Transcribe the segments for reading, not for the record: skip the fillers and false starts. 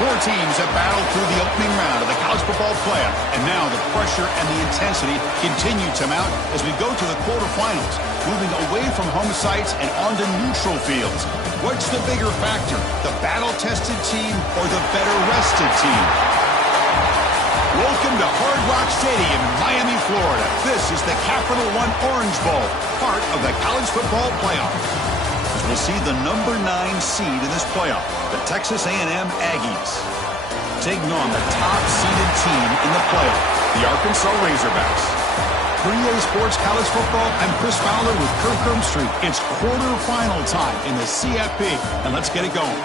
Four teams have battled through the opening round of the college football playoff, and now the pressure and the intensity continue to mount as we go to the quarterfinals, moving away from home sites and onto neutral fields. What's the bigger factor, the battle-tested team or the better-rested team? Welcome to Hard Rock Stadium in Miami, Florida. This is the Capital One Orange Bowl, part of the college football playoff. As we'll see the number 9 seed in this playoff, the Texas A&M Aggies, taking on the top-seeded team in the playoff, the Arkansas Razorbacks. For EA Sports College Football, I'm Chris Fowler with Kirk Ermstreet. It's quarterfinal time in the CFB, and let's get it going.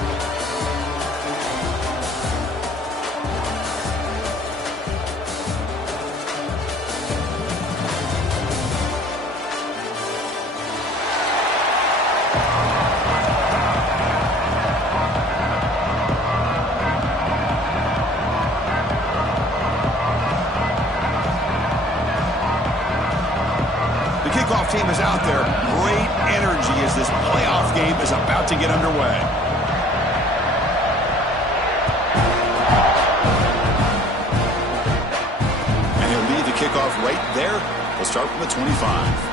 Team is out there. Great energy as this playoff game is about to get underway. And he'll lead the kickoff right there. We'll start from the 25.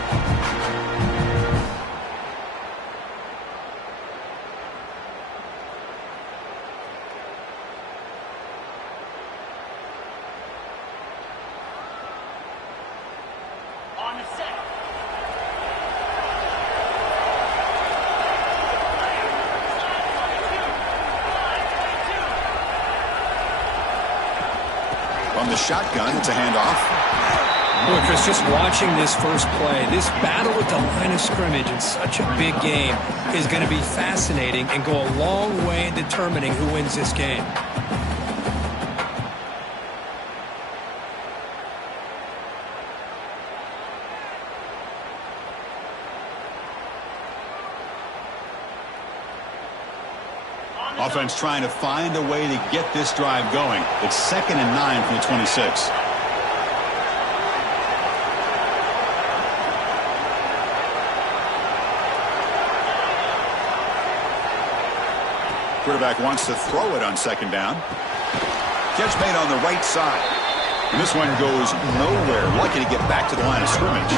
From the shotgun, it's a handoff. Boy, Chris, just watching this first play, this battle at the line of scrimmage in such a big game is going to be fascinating and go a long way in determining who wins this game. Offense trying to find a way to get this drive going. It's 2nd and 9 from the 26. Quarterback wants to throw it on 2nd down. Catch made on the right side. And this one goes nowhere. Lucky to get back to the line of scrimmage.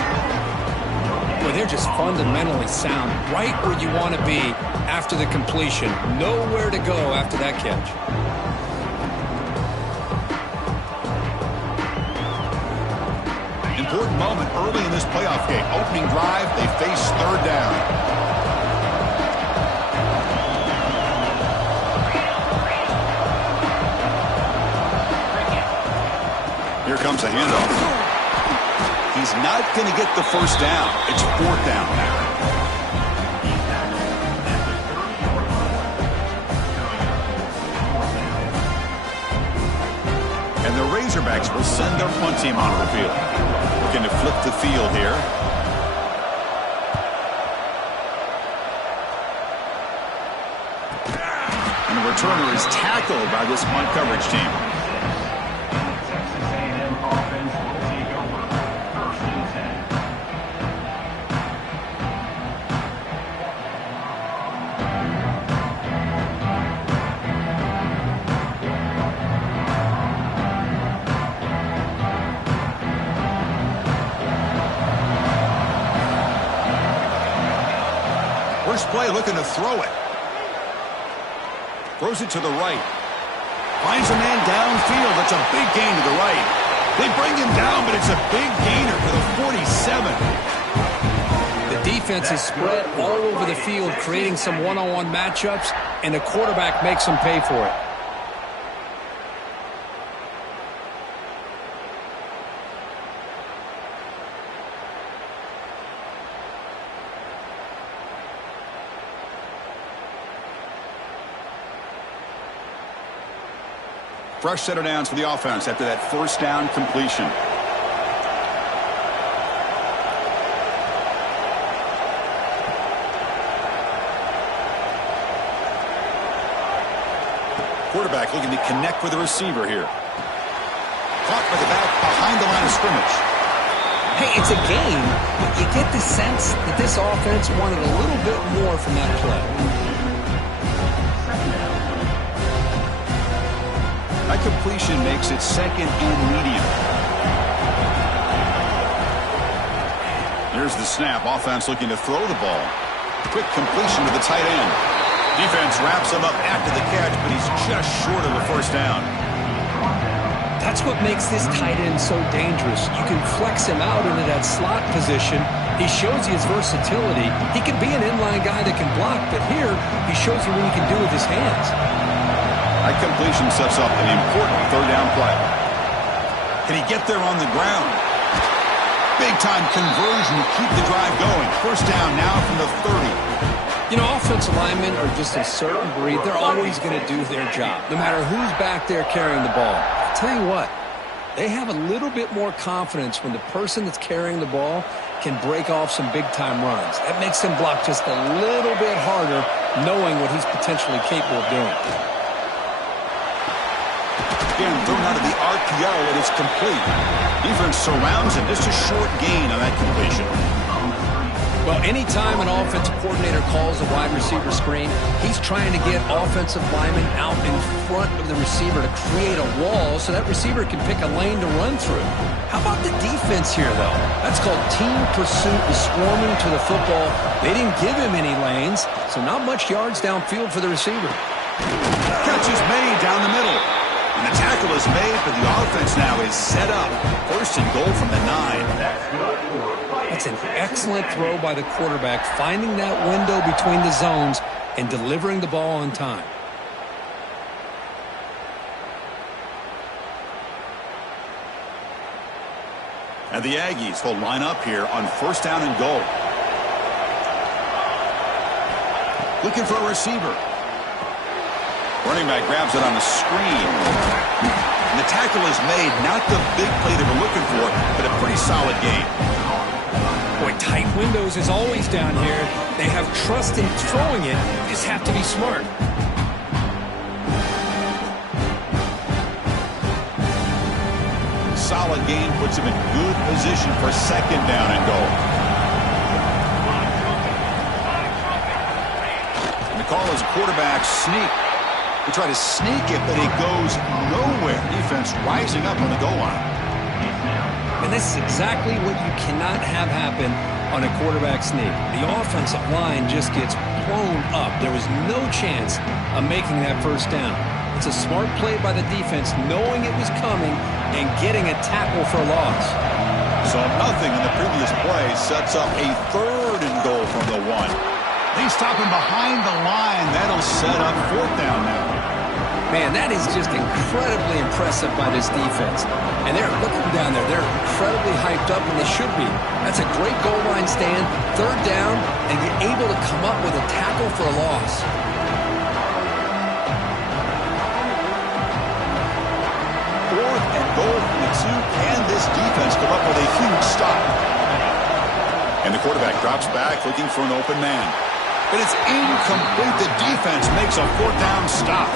Well, they're just fundamentally sound, right where you want to be after the completion. Nowhere to go after that catch. Important moment early in this playoff game. Opening drive, they face 3rd down. Here comes a handoff. He's not going to get the first down. It's 4th down now. And the Razorbacks will send their punt team onto the field. Looking to flip the field here. And the returner is tackled by this punt coverage team. First play looking to throw it. Throws it to the right. Finds a man downfield. That's a big gain to the right. They bring him down, but it's a big gainer for the 47. The defense is spread all over the field, creating some one-on-one matchups, and the quarterback makes them pay for it. Fresh set of downs for the offense after that first down completion. Quarterback looking to connect with the receiver here. Caught by the back behind the line of scrimmage. Hey, it's a game, but you get the sense that this offense wanted a little bit more from that play. That completion makes it second and medium. Here's the snap. Offense looking to throw the ball. Quick completion to the tight end. Defense wraps him up after the catch, but he's just short of a first down. That's what makes this tight end so dangerous. You can flex him out into that slot position. He shows you his versatility. He can be an inline guy that can block, but here he shows you what he can do with his hands. That completion sets up an important third down play. Can he get there on the ground? Big-time conversion to keep the drive going. First down now from the 30. You know, offensive linemen are just a certain breed. They're always going to do their job, no matter who's back there carrying the ball. I'll tell you what, they have a little bit more confidence when the person that's carrying the ball can break off some big-time runs. That makes him block just a little bit harder, knowing what he's potentially capable of doing. Again, thrown out of the RPO, and it's complete. Defense surrounds him. Just a short gain on that completion. Well, anytime an offensive coordinator calls a wide receiver screen, he's trying to get offensive linemen out in front of the receiver to create a wall so that receiver can pick a lane to run through. How about the defense here, though? That's called team pursuit and swarming to the football. They didn't give him any lanes, so not much yards downfield for the receiver. Catch is made down the middle. And the tackle is made, but the offense now is set up. First and goal from the 9. That's an excellent throw by the quarterback, finding that window between the zones and delivering the ball on time. And the Aggies will line up here on first down and goal. Looking for a receiver. Running back grabs it on the screen. And the tackle is made. Not the big play they were looking for, but a pretty solid game. Boy, tight windows is always down here. They have trust in throwing it. You just have to be smart. Solid game puts him in good position for second down and goal. And the call is quarterback sneak. They try to sneak it, but it goes nowhere. Defense rising up on the goal line. And this is exactly what you cannot have happen on a quarterback sneak. The offensive line just gets blown up. There was no chance of making that first down. It's a smart play by the defense, knowing it was coming and getting a tackle for a loss. So nothing in the previous play sets up a third and goal from the 1. They stop him behind the line. That'll set up fourth down now. Man, that is just incredibly impressive by this defense. And they're looking down there. They're incredibly hyped up, and they should be. That's a great goal line stand, third down, and you're able to come up with a tackle for a loss. Fourth and goal from the 2. Can this defense come up with a huge stop? And the quarterback drops back looking for an open man. But it's incomplete. The defense makes a fourth down stop.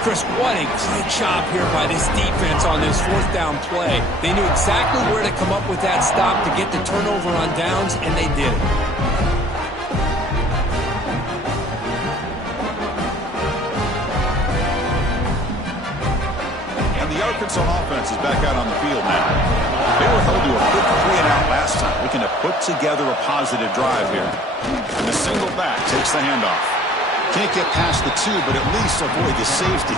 Chris, what a great job here by this defense on this fourth down play. They knew exactly where to come up with that stop to get the turnover on downs, and they did it. And the Arkansas offense is back out on the field now. They were held to a quick 3-and-out last time, looking to put together a positive drive here. And the single back takes the handoff. Can't get past the 2, but at least avoid the safety.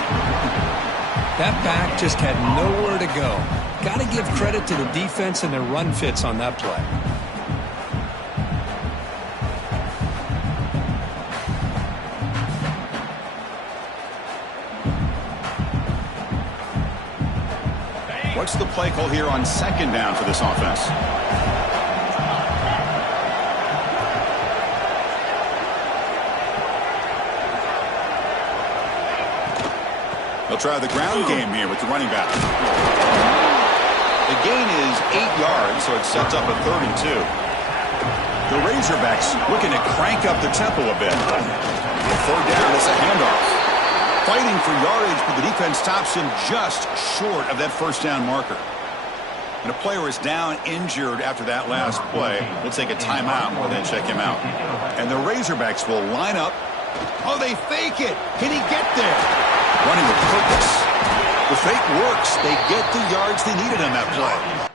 That back just had nowhere to go. Got to give credit to the defense and their run fits on that play. What's the play call here on second down for this offense? They'll try the ground game here with the running back. The gain is 8 yards, so it sets up a 3rd and 2. The Razorbacks looking to crank up the tempo a bit. Third down, it's a handoff. Fighting for yardage, but the defense stops him just short of that first down marker. And a player is down injured after that last play. We'll take a timeout while they check him out. And the Razorbacks will line up. Oh, they fake it. Can he get there? Running with purpose. The fake works. They get the yards they needed on that play.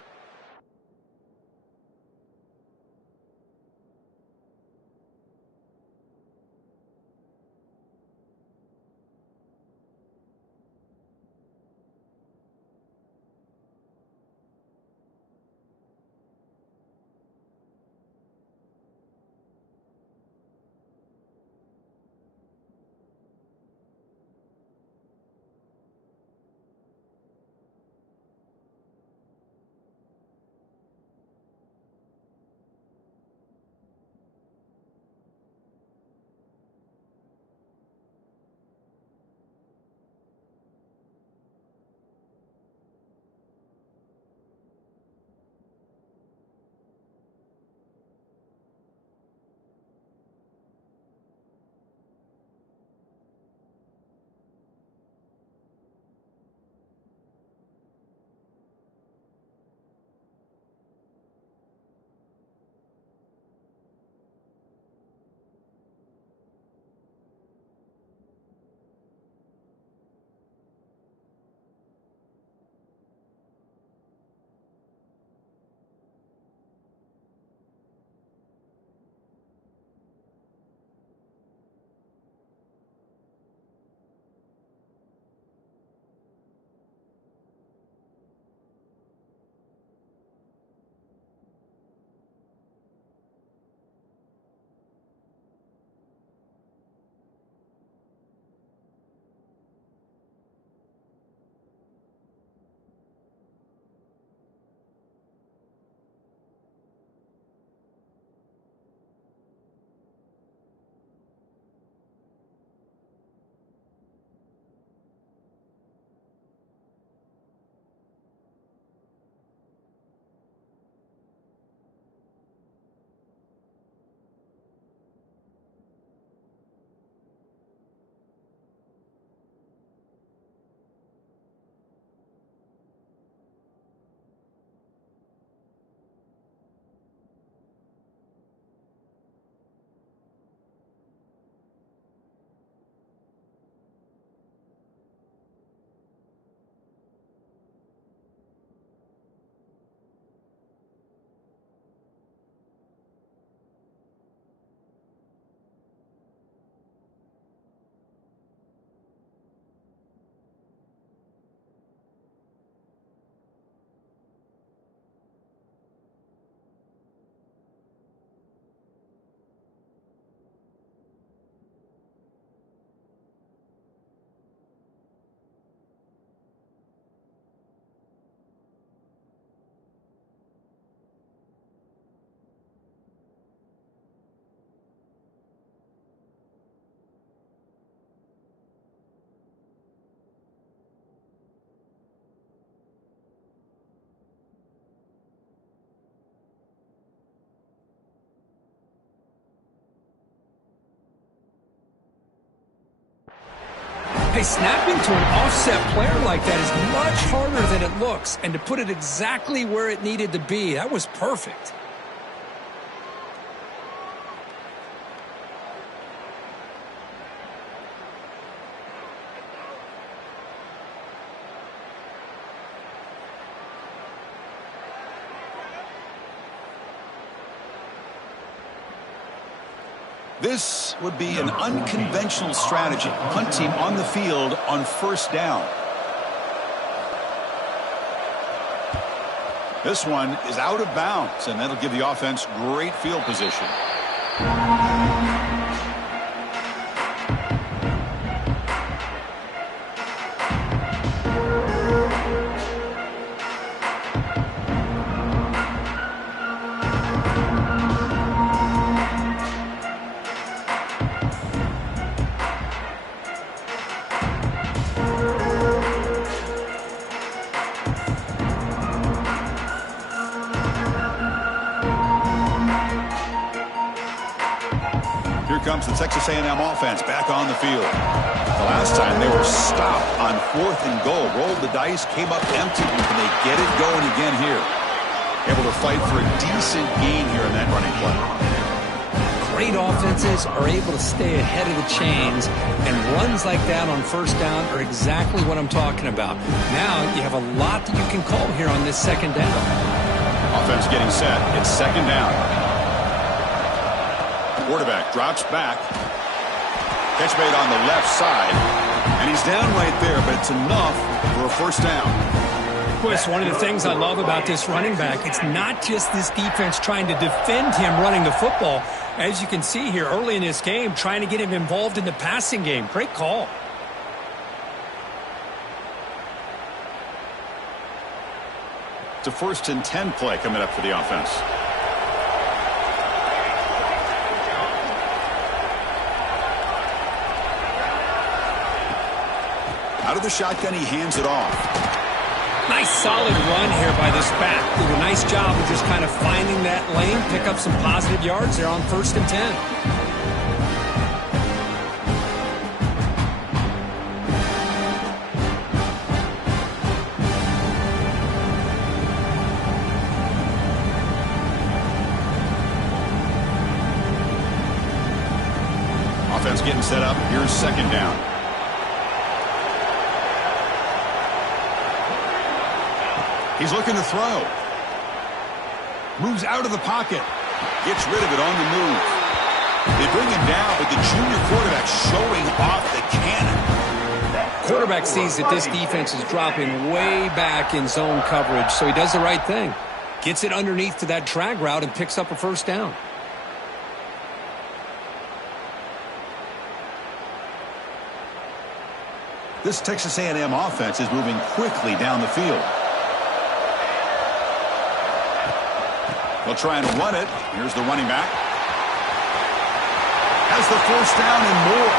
Hey, snapping to an offset player like that is much harder than it looks. And to put it exactly where it needed to be, that was perfect. This would be an unconventional strategy. Punt team on the field on first down. This one is out of bounds, and that'll give the offense great field position. Comes the Texas A&M offense back on the field. The last time they were stopped on 4th and goal. Rolled the dice, came up empty, and they get it going again here. Able to fight for a decent gain here in that running play. Great offenses are able to stay ahead of the chains and Runs like that on first down are exactly what I'm talking about. Now you have a lot that you can call here on this second down. Offense getting set. It's second down. Quarterback drops back. Catch made on the left side. And he's down right there, but it's enough for a first down. Boy, it's one of the things I love about this running back. It's not just this defense trying to defend him running the football. As you can see here early in this game, trying to get him involved in the passing game. Great call. It's a 1st and 10 play coming up for the offense. Out of the shotgun, he hands it off. Nice solid run here by this back. Did a nice job of just kind of finding that lane, pick up some positive yards there on 1st and 10. Offense getting set up. Here's second down. He's looking to throw. Moves out of the pocket. Gets rid of it on the move. They bring him down, but the junior quarterback showing off the cannon. Quarterback sees that this defense is dropping way back in zone coverage, so he does the right thing. Gets it underneath to that drag route and picks up a first down. This Texas A&M offense is moving quickly down the field. They'll try and run it. Here's the running back. Has the first down and more.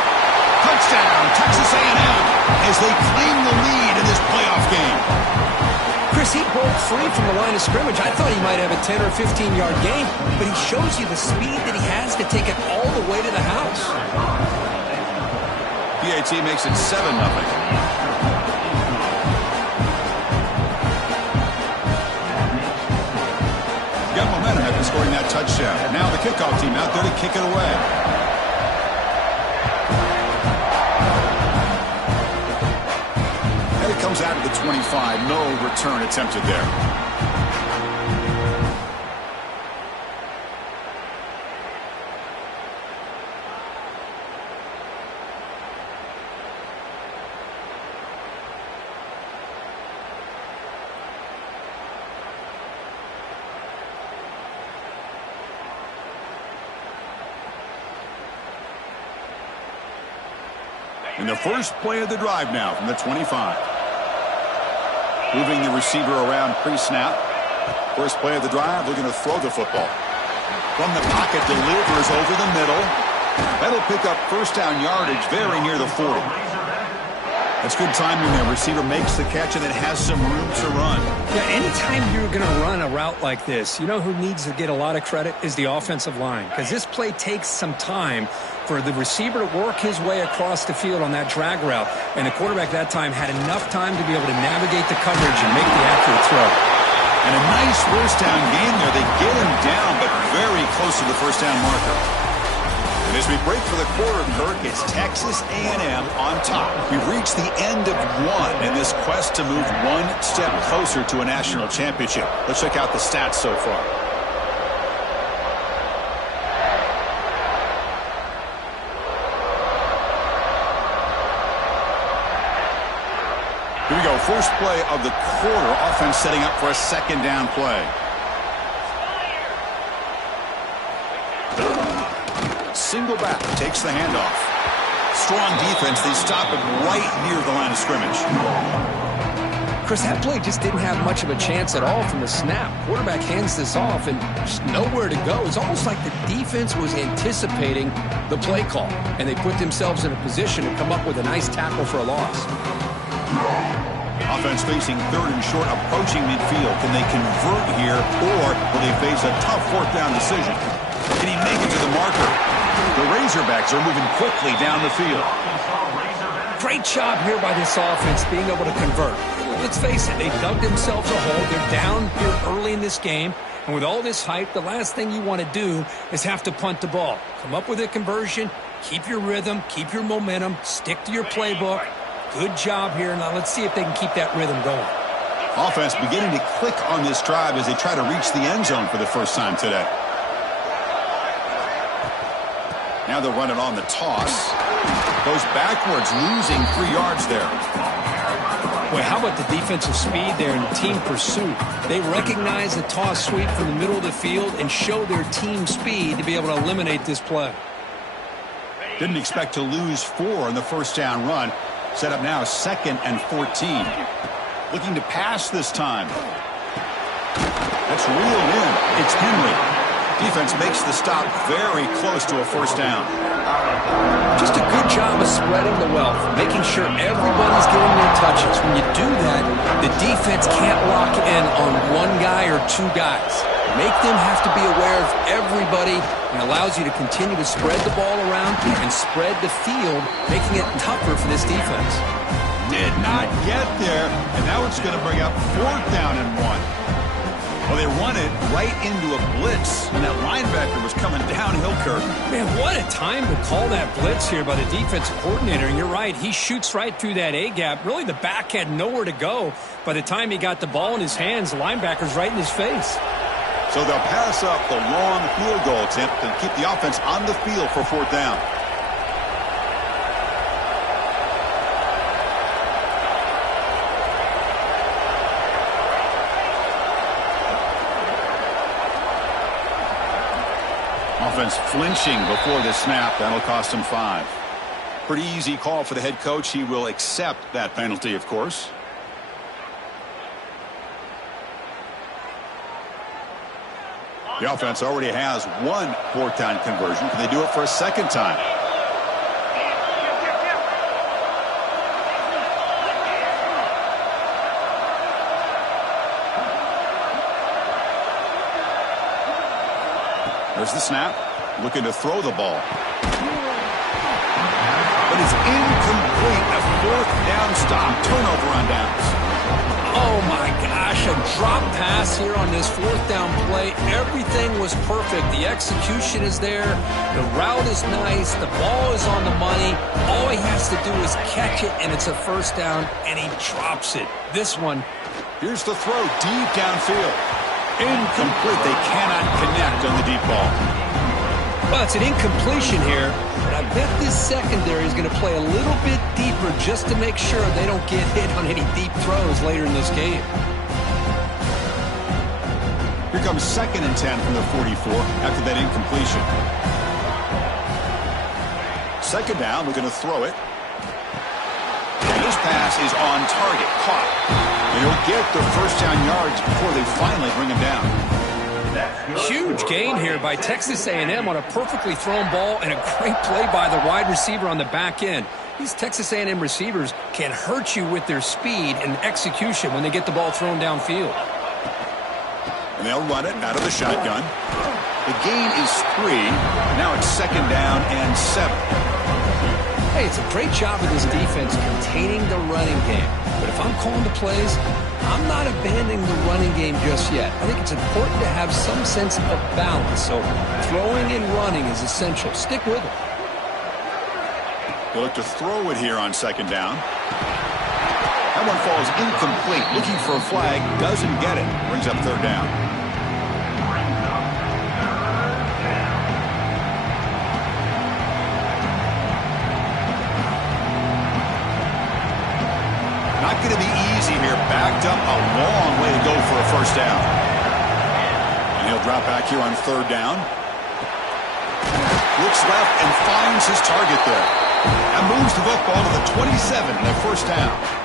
Touchdown, Texas A&M, as they claim the lead in this playoff game. Chris, he broke free from the line of scrimmage. I thought he might have a 10 or 15-yard gain, but he shows you the speed that he has to take it all the way to the house. PAT makes it 7-0. Got momentum after scoring that touchdown. Now the kickoff team out there to kick it away. And it comes out of the 25. No return attempted there. In the first play of the drive now from the 25. Moving the receiver around pre-snap. First play of the drive, looking to throw the football. From the pocket, delivers over the middle. That'll pick up first down yardage very near the 40. That's good timing there. Receiver makes the catch and it has some room to run. Yeah, anytime you're going to run a route like this, you know who needs to get a lot of credit is the offensive line. Because this play takes some time for the receiver to work his way across the field on that drag route. And the quarterback that time had enough time to be able to navigate the coverage and make the accurate throw. And a nice first down game there. They get him down, but very close to the first down marker. And as we break for the quarter, Kirk, it's Texas A&M on top. We've reached the end of one in this quest to move one step closer to a national championship. Let's check out the stats so far. Here we go. First play of the quarter. Offense setting up for a second down play. Single back, takes the handoff. Strong defense. They stop it right near the line of scrimmage. Chris, that play just didn't have much of a chance at all from the snap. Quarterback hands this off and just nowhere to go. It's almost like the defense was anticipating the play call, and they put themselves in a position to come up with a nice tackle for a loss. Offense facing third and short, approaching midfield. Can they convert here, or will they face a tough fourth down decision? Can he make it to the marker? The Razorbacks are moving quickly down the field. Great job here by this offense being able to convert. Let's face it, they dug themselves a hole. They're down here early in this game. And with all this hype, the last thing you want to do is have to punt the ball. Come up with a conversion, Keep your rhythm, keep your momentum, stick to your playbook. Good job here. Now let's see if they can keep that rhythm going. Offense beginning to click on this drive as they try to reach the end zone for the first time today. Now they'll run it on the toss. Goes backwards, losing 3 yards there. Boy, how about the defensive speed there and the team pursuit? They recognize the toss sweep from the middle of the field and show their team speed to be able to eliminate this play. Didn't expect to lose 4 on the first down run. Set up now 2nd and 14. Looking to pass this time. That's reeled in. It's Henry. Defense makes the stop very close to a first down. Just a good job of spreading the wealth, making sure everybody's getting their touches. When you do that, the defense can't lock in on one guy or 2 guys. Make them have to be aware of everybody, and allows you to continue to spread the ball around and spread the field, making it tougher for this defense. Did not get there, and now it's going to bring up 4th down and 1. Well, they run it right into a blitz, and that linebacker was coming downhill, Kirk. Man, what a time to call that blitz here by the defensive coordinator. And you're right, he shoots right through that A-gap. Really, the back had nowhere to go. By the time he got the ball in his hands, the linebacker's right in his face. So they'll pass up the long field goal attempt and keep the offense on the field for 4th down. Offense flinching before the snap. That'll cost him 5. Pretty easy call for the head coach. He will accept that penalty, of course. The offense already has 1 4th down conversion. Can they do it for a 2nd time? There's the snap. Looking to throw the ball. But it's incomplete. A 4th down stop. Turnover on downs. Oh, my gosh. A drop pass here on this 4th down play. Everything was perfect. The execution is there. The route is nice. The ball is on the money. All he has to do is catch it, and it's a 1st down, and he drops it. This one. Here's the throw deep downfield. Incomplete. They cannot connect on the deep ball. Well, it's an incompletion here, but I bet this secondary is going to play a little bit deeper just to make sure they don't get hit on any deep throws later in this game. Here comes 2nd and 10 from the 44 after that incompletion. 2nd down, looking to throw it. And this pass is on target, caught. And he'll get the 1st down yards before they finally bring him down. Huge gain here by Texas A&M on a perfectly thrown ball and a great play by the wide receiver on the back end. These Texas A&M receivers can hurt you with their speed and execution when they get the ball thrown downfield. And they'll run it out of the shotgun. The gain is 3. Now it's 2nd down and 7. Hey, it's a great job of this defense containing the running game. But if I'm calling the plays, I'm not abandoning the running game just yet. I think it's important to have some sense of balance. So throwing and running is essential. Stick with it. They'll look to throw it here on 2nd down. That one falls incomplete. Looking for a flag. Doesn't get it. Brings up 3rd down. Not going to be easy here. Backed up a long way to go for a 1st down. And he'll drop back here on 3rd down. Looks left and finds his target there. And moves the football to the 27 and a 1st down.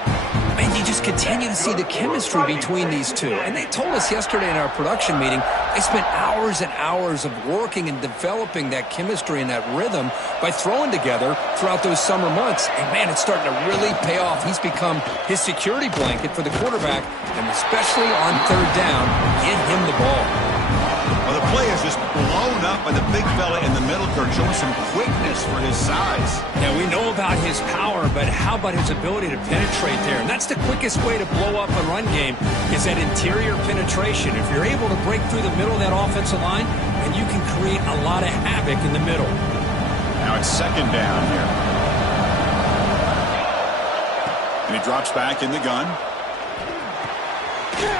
And you just continue to see the chemistry between these two. And they told us yesterday in our production meeting, they spent hours and hours of working and developing that chemistry and that rhythm by throwing together throughout those summer months. And, man, it's starting to really pay off. He's become his security blanket for the quarterback, and especially on 3rd down, get him the ball. Well, the play is just blown up by the big fella in the middle, Kirk, showing some quickness for his size. Now, we know about his power, but how about his ability to penetrate there? And that's the quickest way to blow up a run game is that interior penetration. If you're able to break through the middle of that offensive line, and you can create a lot of havoc in the middle. Now it's second down here. And he drops back in the gun.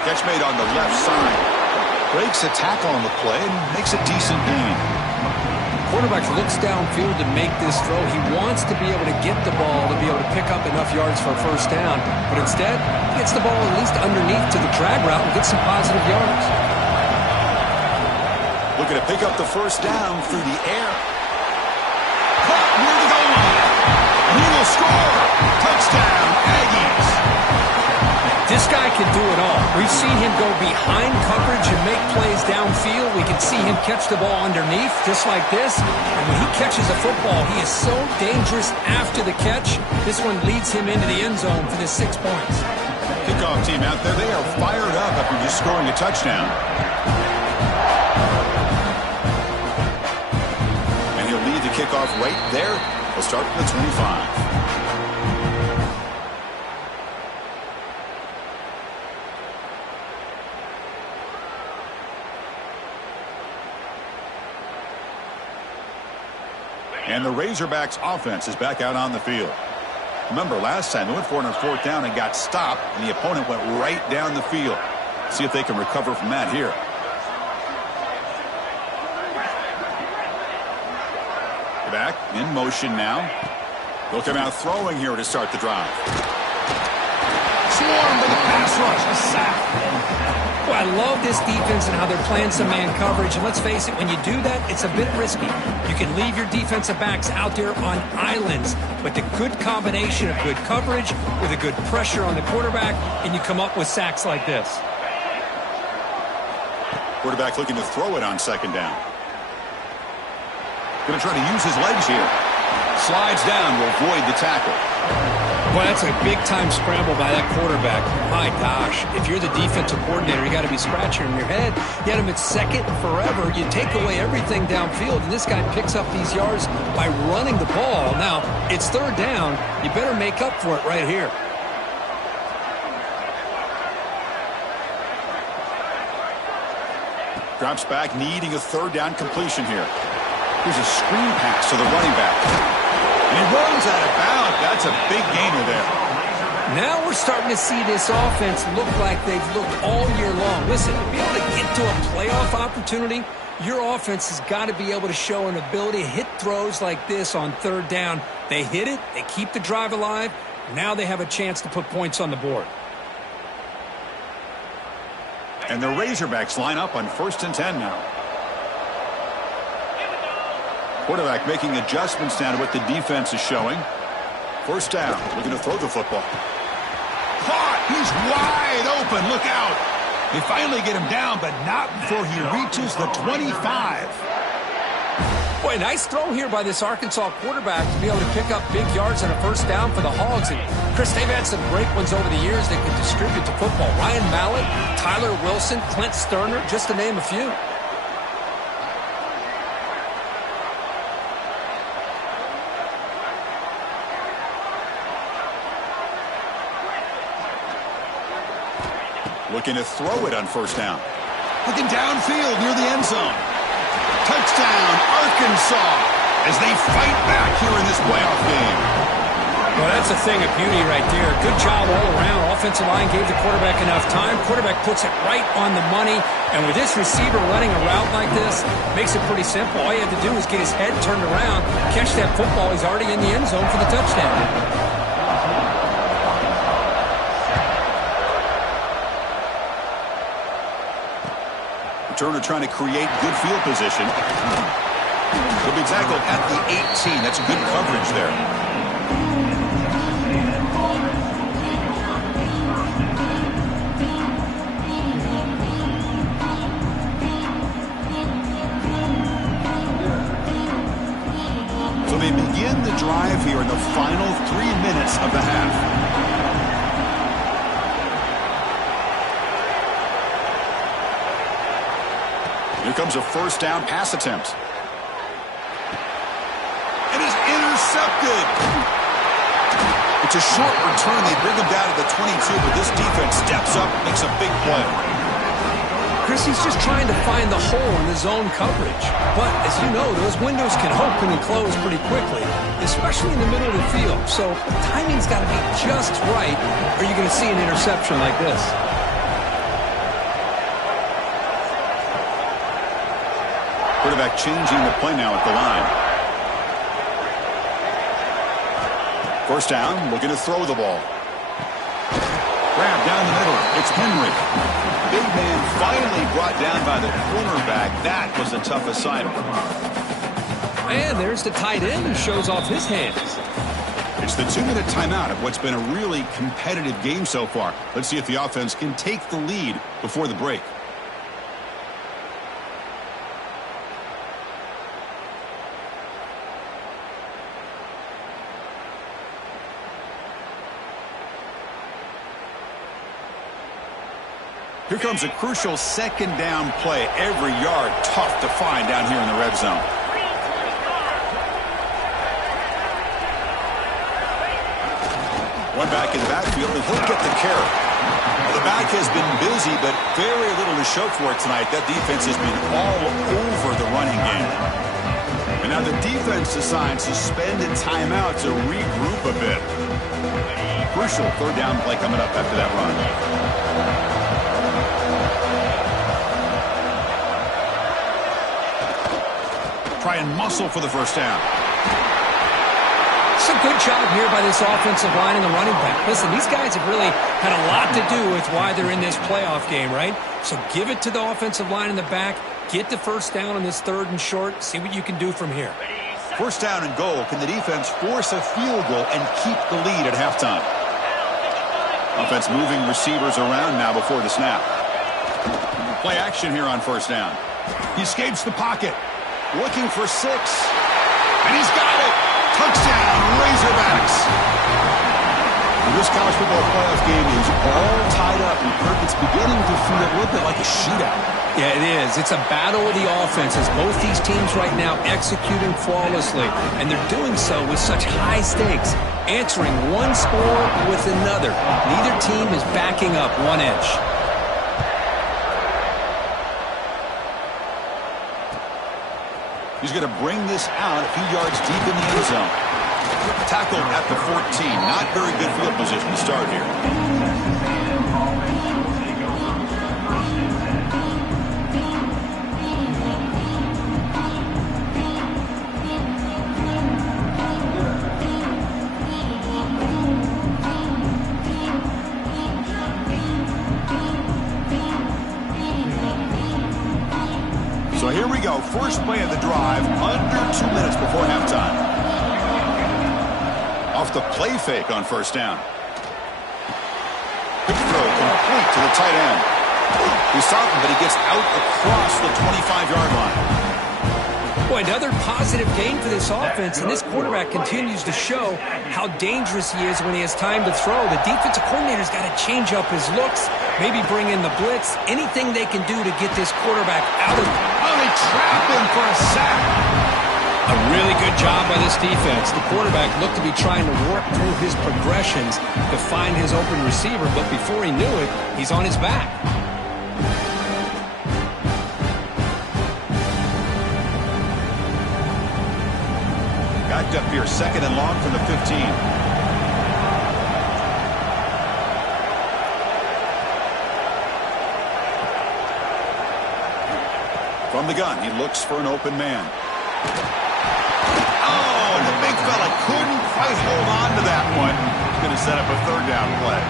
Catch made on the left side. Breaks a tackle on the play and makes a decent gain. Quarterback looks downfield to make this throw. He wants to be able to get the ball to be able to pick up enough yards for a first down. But instead, he gets the ball at least underneath to the drag route and gets some positive yards. Looking to pick up the first down through the air. Caught near the goal line. And he will score. Touchdown, Aggies. This guy can do it all. We've seen him go behind coverage and make plays downfield. We can see him catch the ball underneath, just like this. And when he catches a football, he is so dangerous after the catch. This one leads him into the end zone for the 6 points. Kickoff team out there, they are fired up after just scoring a touchdown. And he'll lead the kickoff right there. He'll start from the 25. And the Razorbacks offense is back out on the field. Remember, last time they went for it on fourth down and got stopped, and the opponent went right down the field. See if they can recover from that here. Back in motion now. They'll come out throwing here to start the drive. Swarmed by the pass rush. A sack. Well, I love this defense and how they're playing some man coverage. And let's face it, when you do that, it's a bit risky. You can leave your defensive backs out there on islands. But the good combination of good coverage with a good pressure on the quarterback, and you come up with sacks like this. Quarterback looking to throw it on second down. Going to try to use his legs here. Slides down, will avoid the tackle. Boy, that's a big-time scramble by that quarterback. My gosh, if you're the defensive coordinator, you got to be scratching your head. You had him at second forever. You take away everything downfield, and this guy picks up these yards by running the ball. Now, it's third down. You better make up for it right here. Drops back, needing a third down completion here. Here's a screen pass to the running back. And he runs out of bounds. That's a big gainer there. Now we're starting to see this offense look like they've looked all year long. Listen, to be able to get to a playoff opportunity, your offense has got to be able to show an ability to hit throws like this on third down. They hit it. They keep the drive alive. Now they have a chance to put points on the board. And the Razorbacks line up on 1st and 10 now. Quarterback making adjustments down to what the defense is showing. First down, looking to throw the football. Caught! He's wide open. Look out! They finally get him down, but not before he reaches the 25. Boy, nice throw here by this Arkansas quarterback to be able to pick up big yards on a first down for the Hogs. And Chris, they've had some great ones over the years that can distribute the football. Ryan Mallett, Tyler Wilson, Clint Sterner, just to name a few. Looking to throw it on first down. Looking downfield near the end zone. Touchdown, Arkansas, as they fight back here in this playoff game. Well, that's a thing of beauty right there. Good job all around. Offensive line gave the quarterback enough time. Quarterback puts it right on the money. And with this receiver running a route like this, makes it pretty simple. All you have to do is get his head turned around, catch that football. He's already in the end zone for the touchdown. Turner trying to create good field position. He'll be tackled at the 18. That's good coverage there. So they begin the drive here in the final 3 minutes of the half. Here comes a first down pass attempt. It is intercepted. It's a short return. They bring him down to the 22, but this defense steps up and makes a big play. Chris, he's just trying to find the hole in the zone coverage. But, as you know, those windows can open and close pretty quickly, especially in the middle of the field. So the timing's got to be just right, or you're going to see an interception like this. Quarterback changing the play now at the line. First down, looking to throw the ball. Grab down the middle. It's Henry. Big man finally brought down by the cornerback. That was a tough assignment. And there's the tight end who shows off his hands. It's the 2-minute timeout of what's been a really competitive game so far. Let's see if the offense can take the lead before the break. Here comes a crucial second down play. Every yard tough to find down here in the red zone. One back in the backfield, and he'll get the carry. Well, the back has been busy, but very little to show for it tonight. That defense has been all over the running game. And now the defense decides to spend a timeout to regroup a bit. Crucial third down play coming up after that run. Try and muscle for the first down. It's a good job here by this offensive line and the running back. Listen, these guys have really had a lot to do with why they're in this playoff game, right? So give it to the offensive line in the back. Get the first down on this third and short. See what you can do from here. First down and goal. Can the defense force a field goal and keep the lead at halftime? Offense moving receivers around now before the snap. Play action here on first down. He escapes the pocket. Looking for 6. And he's got it. Touchdown, Razorbacks. This college football playoff game is all tied up. And Kirk, it's beginning to feel a little bit like a shootout. Yeah, it is. It's a battle of the offenses. Both these teams right now executing flawlessly. And they're doing so with such high stakes. Answering one score with another. Neither team is backing up 1 inch. He's going to bring this out a few yards deep in the end zone. Tackled at the 14. Not very good field position to start here. So here we go. First play of the drive, under 2 minutes before halftime. Off the play fake on first down. Quick throw complete to the tight end. We stopped him, but he gets out across the 25-yard line. Boy, another positive game for this offense, and this quarterback continues to show how dangerous he is when he has time to throw. The defensive coordinator's got to change up his looks, maybe bring in the blitz, anything they can do to get this quarterback out of it. Oh, they trap him for a sack. A really good job by this defense. The quarterback looked to be trying to work through his progressions to find his open receiver, but before he knew it, he's on his back. Backed up here, second and long from the 15. From the gun, he looks for an open man. Oh, and the big fella couldn't quite hold on to that one. He's going to set up a third down play.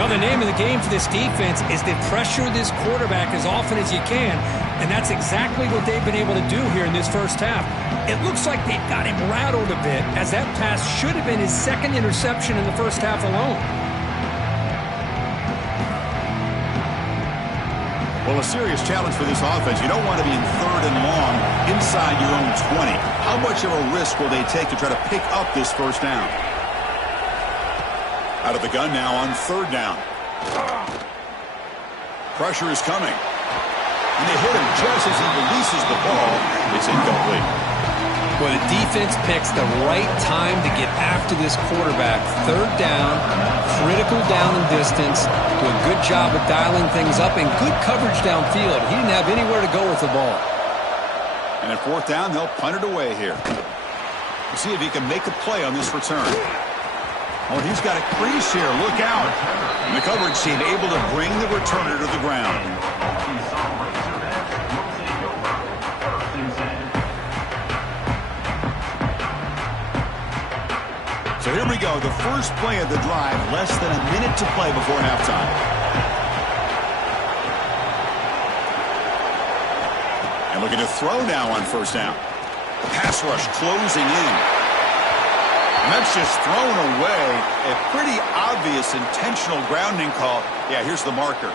Well, the name of the game for this defense is to pressure this quarterback as often as you can, and that's exactly what they've been able to do here in this first half. It looks like they've got him rattled a bit, as that pass should have been his second interception in the first half alone. Well, a serious challenge for this offense. You don't want to be in third and long inside your own 20. How much of a risk will they take to try to pick up this first down? Out of the gun now on third down. Pressure is coming. And they hit him just as he releases the ball. It's incomplete. Well, the defense picks the right time to get after this quarterback. Third down, critical down and distance. Do a good job of dialing things up and good coverage downfield. He didn't have anywhere to go with the ball. And at fourth down, they'll punt it away here. We'll see if he can make a play on this return. Oh, he's got a crease here. Look out. And the coverage team able to bring the returner to the ground. So here we go. The first play of the drive. Less than a minute to play before halftime. And looking to throw now on first down. Pass rush closing in. And that's just thrown away. A pretty obvious intentional grounding call. Yeah, here's the marker.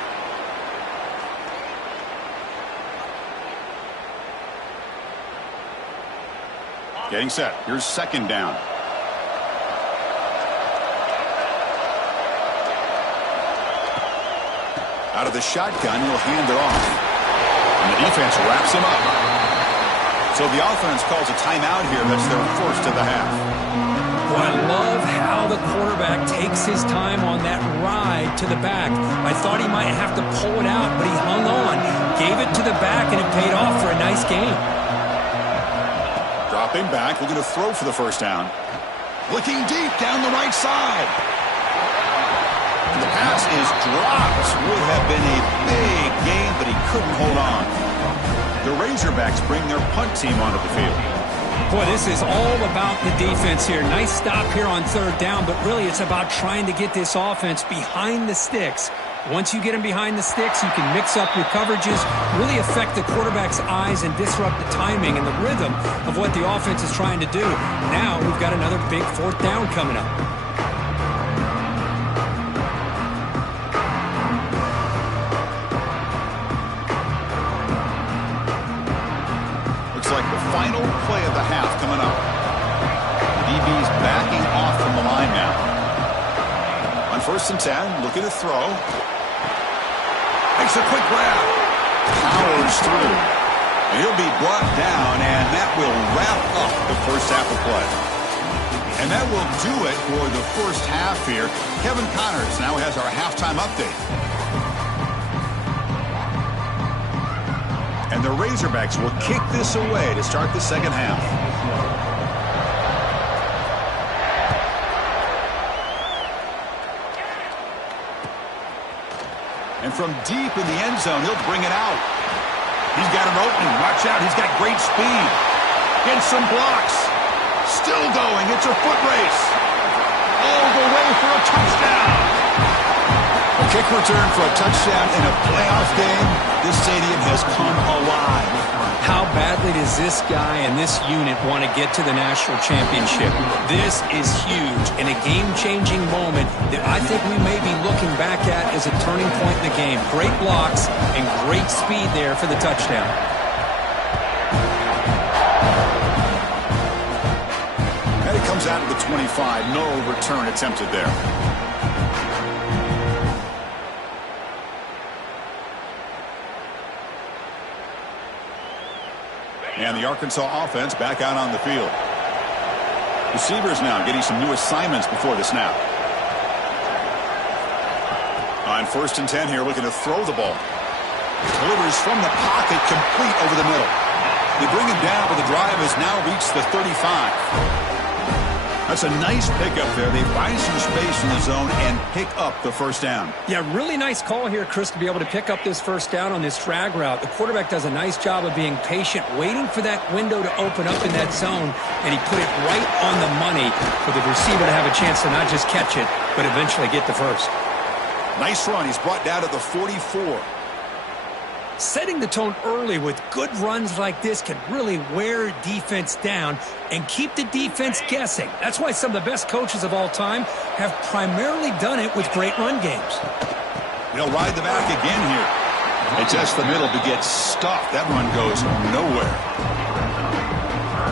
Getting set. Here's second down. Out of the shotgun, he'll hand it off. And the defense wraps him up. So the offense calls a timeout here. That's their first of the half. Well, I love how the quarterback takes his time on that ride to the back. I thought he might have to pull it out, but he hung on, gave it to the back, and it paid off for a nice gain. Dropping back, looking to throw for the first down. Looking deep down the right side. And the pass is dropped. Would have been a big gain, but he couldn't hold on. The Razorbacks bring their punt team onto the field. Boy, this is all about the defense here. Nice stop here on third down, but really it's about trying to get this offense behind the sticks. Once you get them behind the sticks, you can mix up your coverages, really affect the quarterback's eyes and disrupt the timing and the rhythm of what the offense is trying to do. Now we've got another big fourth down coming up. Like the final play of the half coming up. DB's backing off from the line now. On first and 10, looking to throw. Makes a quick grab. Powers through. And he'll be brought down, and that will wrap up the first half of play. And that will do it for the first half here. Kevin Connors now has our halftime update. And the Razorbacks will kick this away to start the second half. And from deep in the end zone, he'll bring it out. He's got an opening. Watch out. He's got great speed. Gets some blocks. Still going. It's a foot race. All the way for a touchdown. A kick return for a touchdown in a playoff game. This stadium has come alive. How badly does this guy and this unit want to get to the national championship? This is huge and a game-changing moment that I think we may be looking back at as a turning point in the game. Great blocks and great speed there for the touchdown. And it comes out of the 25. No return attempted there. And the Arkansas offense back out on the field. Receivers now getting some new assignments before the snap. On first and 10 here, looking to throw the ball. Delivers from the pocket, complete over the middle. They bring him down, but the drive has now reached the 35. That's a nice pickup there. They find some space in the zone and pick up the first down. Yeah, really nice call here, Chris, to be able to pick up this first down on this drag route. The quarterback does a nice job of being patient, waiting for that window to open up in that zone, and he put it right on the money for the receiver to have a chance to not just catch it, but eventually get the first. Nice run. He's brought down to the 44. Setting the tone early with good runs like this can really wear defense down and keep the defense guessing. That's why some of the best coaches of all time have primarily done it with great run games. He'll ride the back again here. They test the middle, but gets stuffed. That run goes nowhere.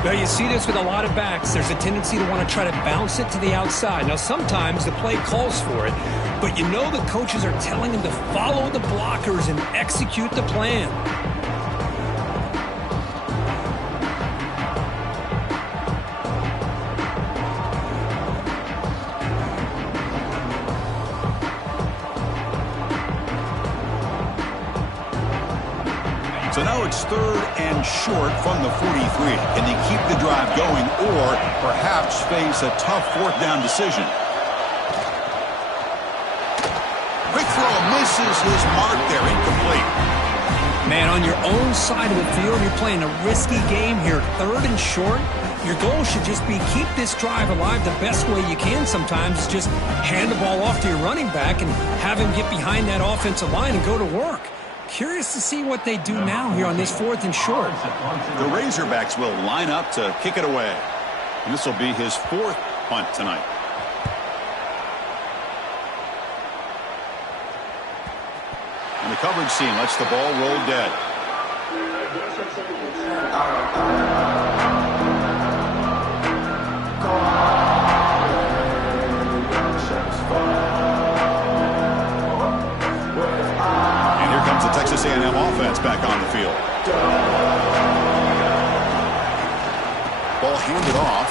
Well, you see this with a lot of backs. There's a tendency to want to try to bounce it to the outside. Now, sometimes the play calls for it, but you know the coaches are telling them to follow the blockers and execute the plan. Now it's 3rd and short from the 43. Can they keep the drive going or perhaps face a tough 4th down decision? Quick throw misses his mark there, incomplete. Man, on your own side of the field, you're playing a risky game here. 3rd and short. Your goal should just be keep this drive alive the best way you can sometimes. Is just hand the ball off to your running back and have him get behind that offensive line and go to work. Curious to see what they do now here on this 4th and short. The Razorbacks will line up to kick it away. And this will be his 4th punt tonight. And the coverage team lets the ball roll dead. Texas A&M offense back on the field. Ball handed off.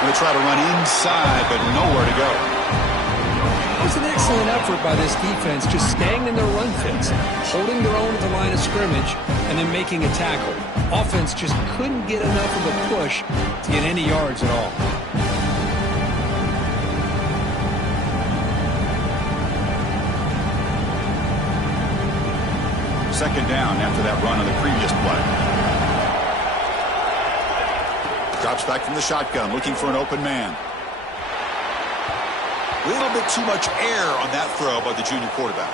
Going to try to run inside, but nowhere to go. It was an excellent effort by this defense, just staying in their run fits, holding their own at the line of scrimmage, and then making a tackle. Offense just couldn't get enough of a push to get any yards at all. Second down after that run on the previous play. Drops back from the shotgun, looking for an open man. A little bit too much air on that throw by the junior quarterback.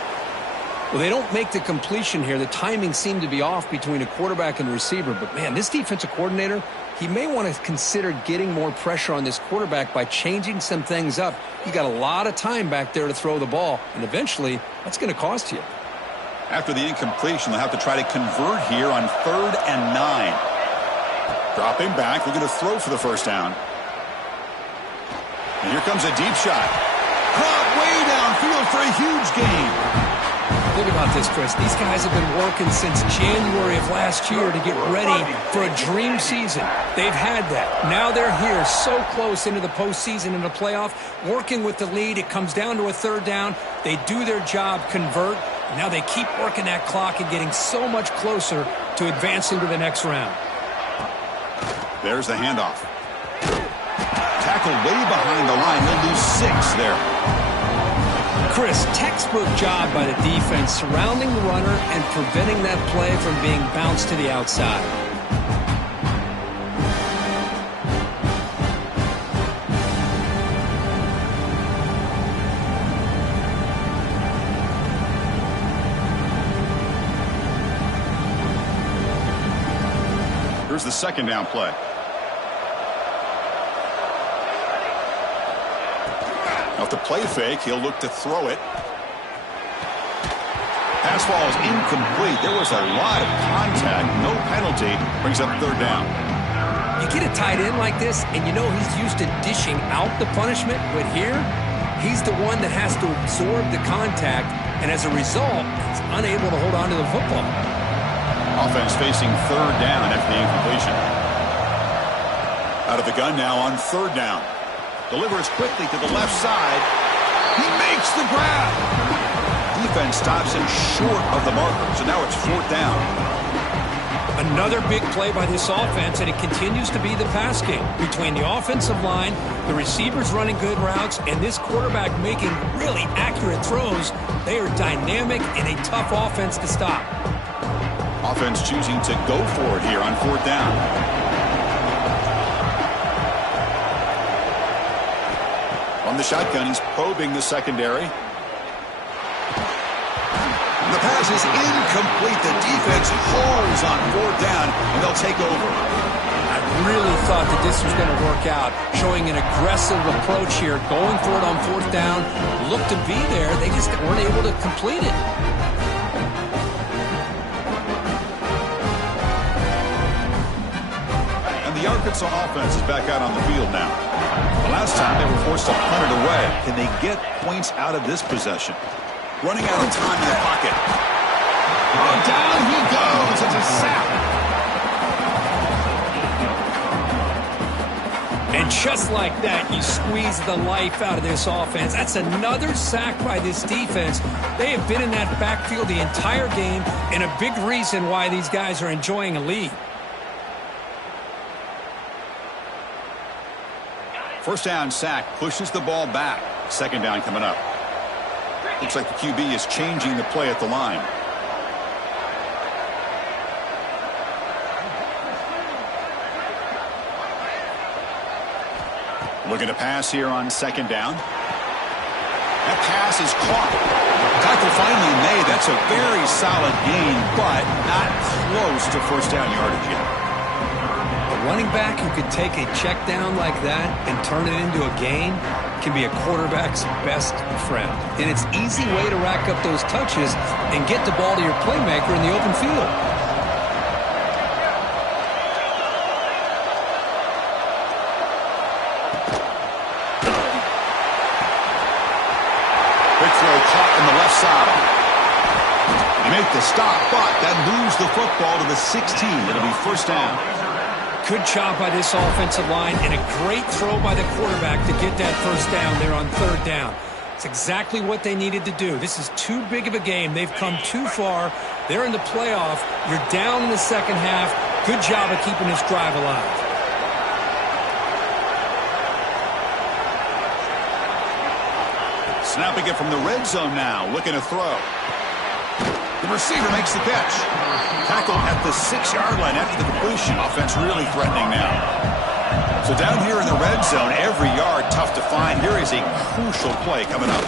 Well, they don't make the completion here. The timing seemed to be off between a quarterback and the receiver. But, man, this defensive coordinator, he may want to consider getting more pressure on this quarterback by changing some things up. You got a lot of time back there to throw the ball, and eventually that's going to cost you. After the incompletion, they'll have to try to convert here on 3rd and 9. Dropping back, looking to throw for the first down. And here comes a deep shot. Caught way downfield for a huge gain. Think about this, Chris. These guys have been working since January of last year to get ready for a dream season. They've had that. Now they're here so close into the postseason and the playoff, working with the lead. It comes down to a 3rd down. They do their job, convert. Now they keep working that clock and getting so much closer to advancing to the next round. There's the handoff. Tackled way behind the line. He'll lose 6 there. Chris, textbook job by the defense surrounding the runner and preventing that play from being bounced to the outside. Here's the second down play. Off the play fake, he'll look to throw it. Pass ball is incomplete. There was a lot of contact. No penalty. Brings up 3rd down. You get a tight end like this, and you know he's used to dishing out the punishment, but here, he's the one that has to absorb the contact, and as a result, he's unable to hold on to the football. Offense facing 3rd down after the incompletion. Out of the gun now on 3rd down. Delivers quickly to the left side. He makes the grab. Defense stops him short of the marker, so now it's 4th down. Another big play by this offense, and it continues to be the pass game. Between the offensive line, the receivers running good routes, and this quarterback making really accurate throws, they are dynamic and a tough offense to stop. Offense choosing to go for it here on 4th down. On the shotgun, he's probing the secondary. The pass is incomplete. The defense holds on 4th down, and they'll take over. I really thought that this was going to work out, showing an aggressive approach here, going for it on 4th down. Looked to be there. They just weren't able to complete it. And the Arkansas offense is back out on the field now. The last time they were forced to punt it away. Can they get points out of this possession? Running out of time in the pocket. Oh, down he goes. It's a sack. And just like that, you squeeze the life out of this offense. That's another sack by this defense. They have been in that backfield the entire game, and a big reason why these guys are enjoying a lead. First down sack pushes the ball back. Second down coming up. Looks like the QB is changing the play at the line. Looking to pass here on second down. That pass is caught. Tackle finally made. That's a very solid gain, but not close to first down yardage yet. A running back who could take a check down like that and turn it into a gain can be a quarterback's best friend. And it's an easy way to rack up those touches and get the ball to your playmaker in the open field. Caught in the left side. They make the stop, but that moves the football to the 16. It'll be first down. Good job by this offensive line and a great throw by the quarterback to get that first down there on third down. It's exactly what they needed to do. This is too big of a game. They've come too far. They're in the playoff. You're down in the second half. Good job of keeping this drive alive. Snapping it from the red zone now, looking to throw. The receiver makes the catch. Tackle at the 6-yard line after the completion. Offense really threatening now. So down here in the red zone, every yard tough to find. Here is a crucial play coming up.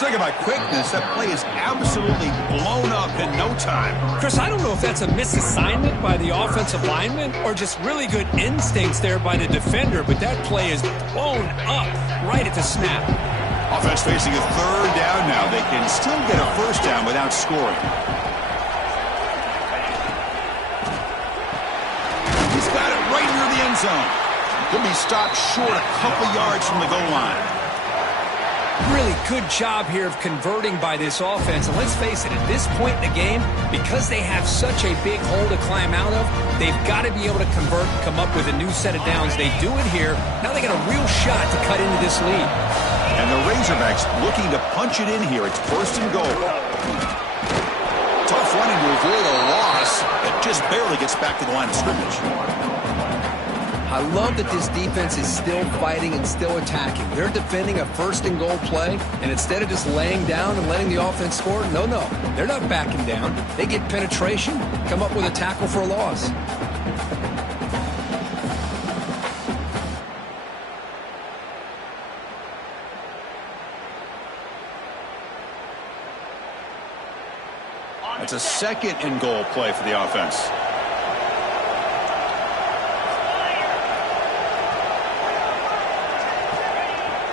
Talking about quickness, that play is absolutely blown up in no time. Chris, I don't know if that's a misassignment by the offensive lineman or just really good instincts there by the defender, but that play is blown up right at the snap. Offense facing a third down now. They can still get a first down without scoring. He's got it right near the end zone. Could be stopped short a couple yards from the goal line. Really good job here of converting by this offense. And let's face it, at this point in the game, because they have such a big hole to climb out of, they've got to be able to convert, come up with a new set of downs. They do it here. Now they got a real shot to cut into this lead. And the Razorbacks looking to punch it in here. It's first and goal. Tough running to avoid a loss. It just barely gets back to the line of scrimmage. I love that this defense is still fighting and still attacking. They're defending a first and goal play, and instead of just laying down and letting the offense score, no, they're not backing down. They get penetration, come up with a tackle for a loss. It's a second and goal play for the offense.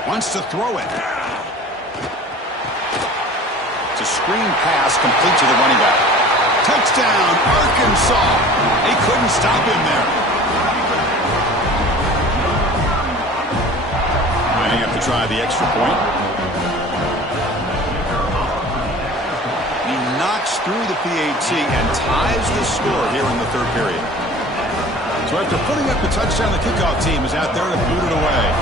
Wants to throw it. It's a screen pass complete to the running back. Touchdown, Arkansas. They couldn't stop him there. Might have to try the extra point. He knocks through the PAT and ties the score here in the third period. So after putting up the touchdown, the kickoff team is out there to boot it away.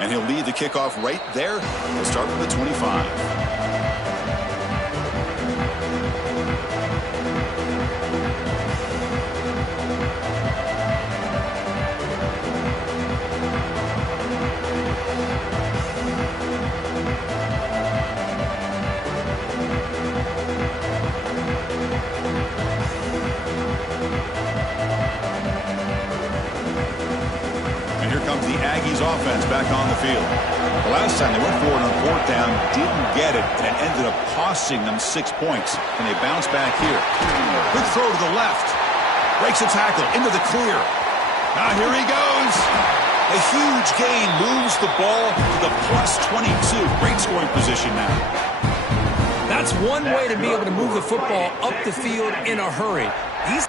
And he'll lead the kickoff right there. We'll start with the 25. Offense back on the field. The last time they went forward on fourth down, didn't get it, and it ended up costing them 6 points. And they bounce back here. Good throw to the left. Breaks a tackle into the clear. Now here he goes. A huge gain moves the ball to the plus 22. Great scoring position now. That's one way to be able to move the football up the field in a hurry. He's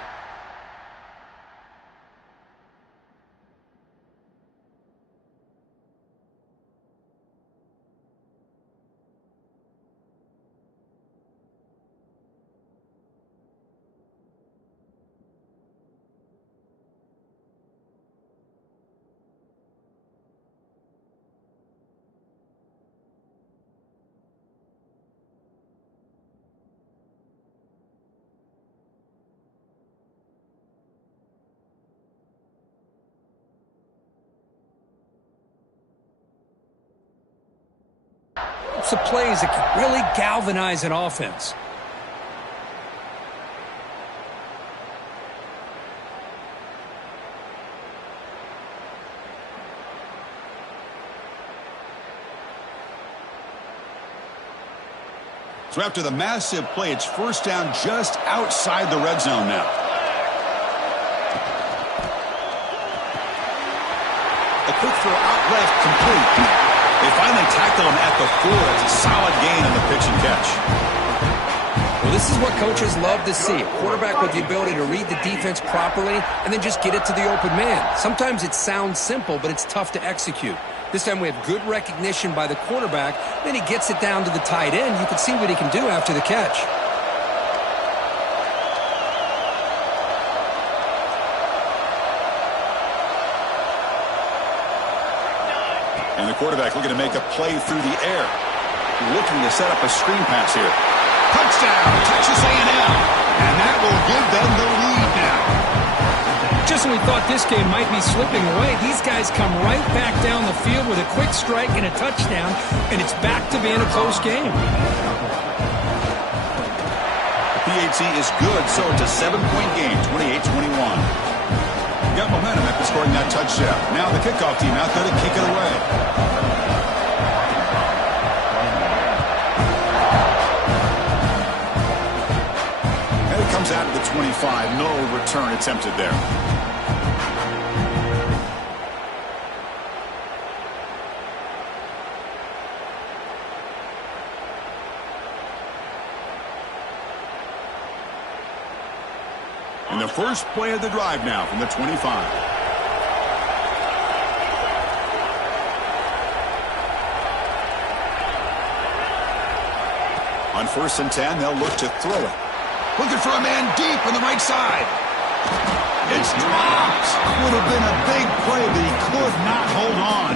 types of plays that can really galvanize an offense. So after the massive play, it's first down just outside the red zone now. A quick throw out left, complete. They finally tackle him at the 4. It's a solid gain on the pitch and catch. Well, this is what coaches love to see. A quarterback with the ability to read the defense properly and then just get it to the open man. Sometimes it sounds simple, but it's tough to execute. This time we have good recognition by the quarterback. Then he gets it down to the tight end. You can see what he can do after the catch. And the quarterback looking to make a play through the air. Looking to set up a screen pass here. Touchdown, Texas A&M. And that will give them the lead now. Just when we thought this game might be slipping away, these guys come right back down the field with a quick strike and a touchdown, and it's back to being a close game. The PAT is good, so it's a 7-point game, 28-21. Got momentum after scoring that touchdown. Now the kickoff team out there to kick it away. And it comes out to the 25. No return attempted there. And the first play of the drive now from the 25. On 1st and 10, they'll look to throw it. Looking for a man deep on the right side. It's dropped. Would have been a big play, but he could not hold on.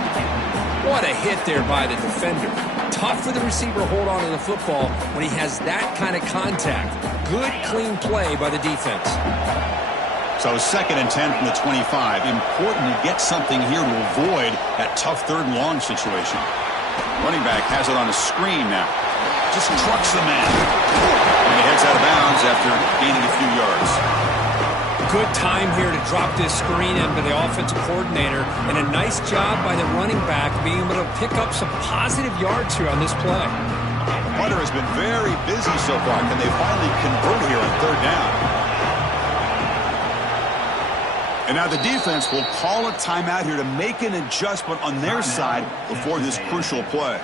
What a hit there by the defender. Tough for the receiver to hold on to the football when he has that kind of contact. Good, clean play by the defense. So 2nd and 10 from the 25. Important to get something here to avoid that tough 3rd and long situation. Running back has it on a screen now. Just trucks the man. And he heads out of bounds after gaining a few yards. Good time here to drop this screen into the offensive coordinator, and a nice job by the running back being able to pick up some positive yards here on this play. The punter has been very busy so far. Can they finally convert here on 3rd down? And now the defense will call a timeout here to make an adjustment on their side before this crucial play.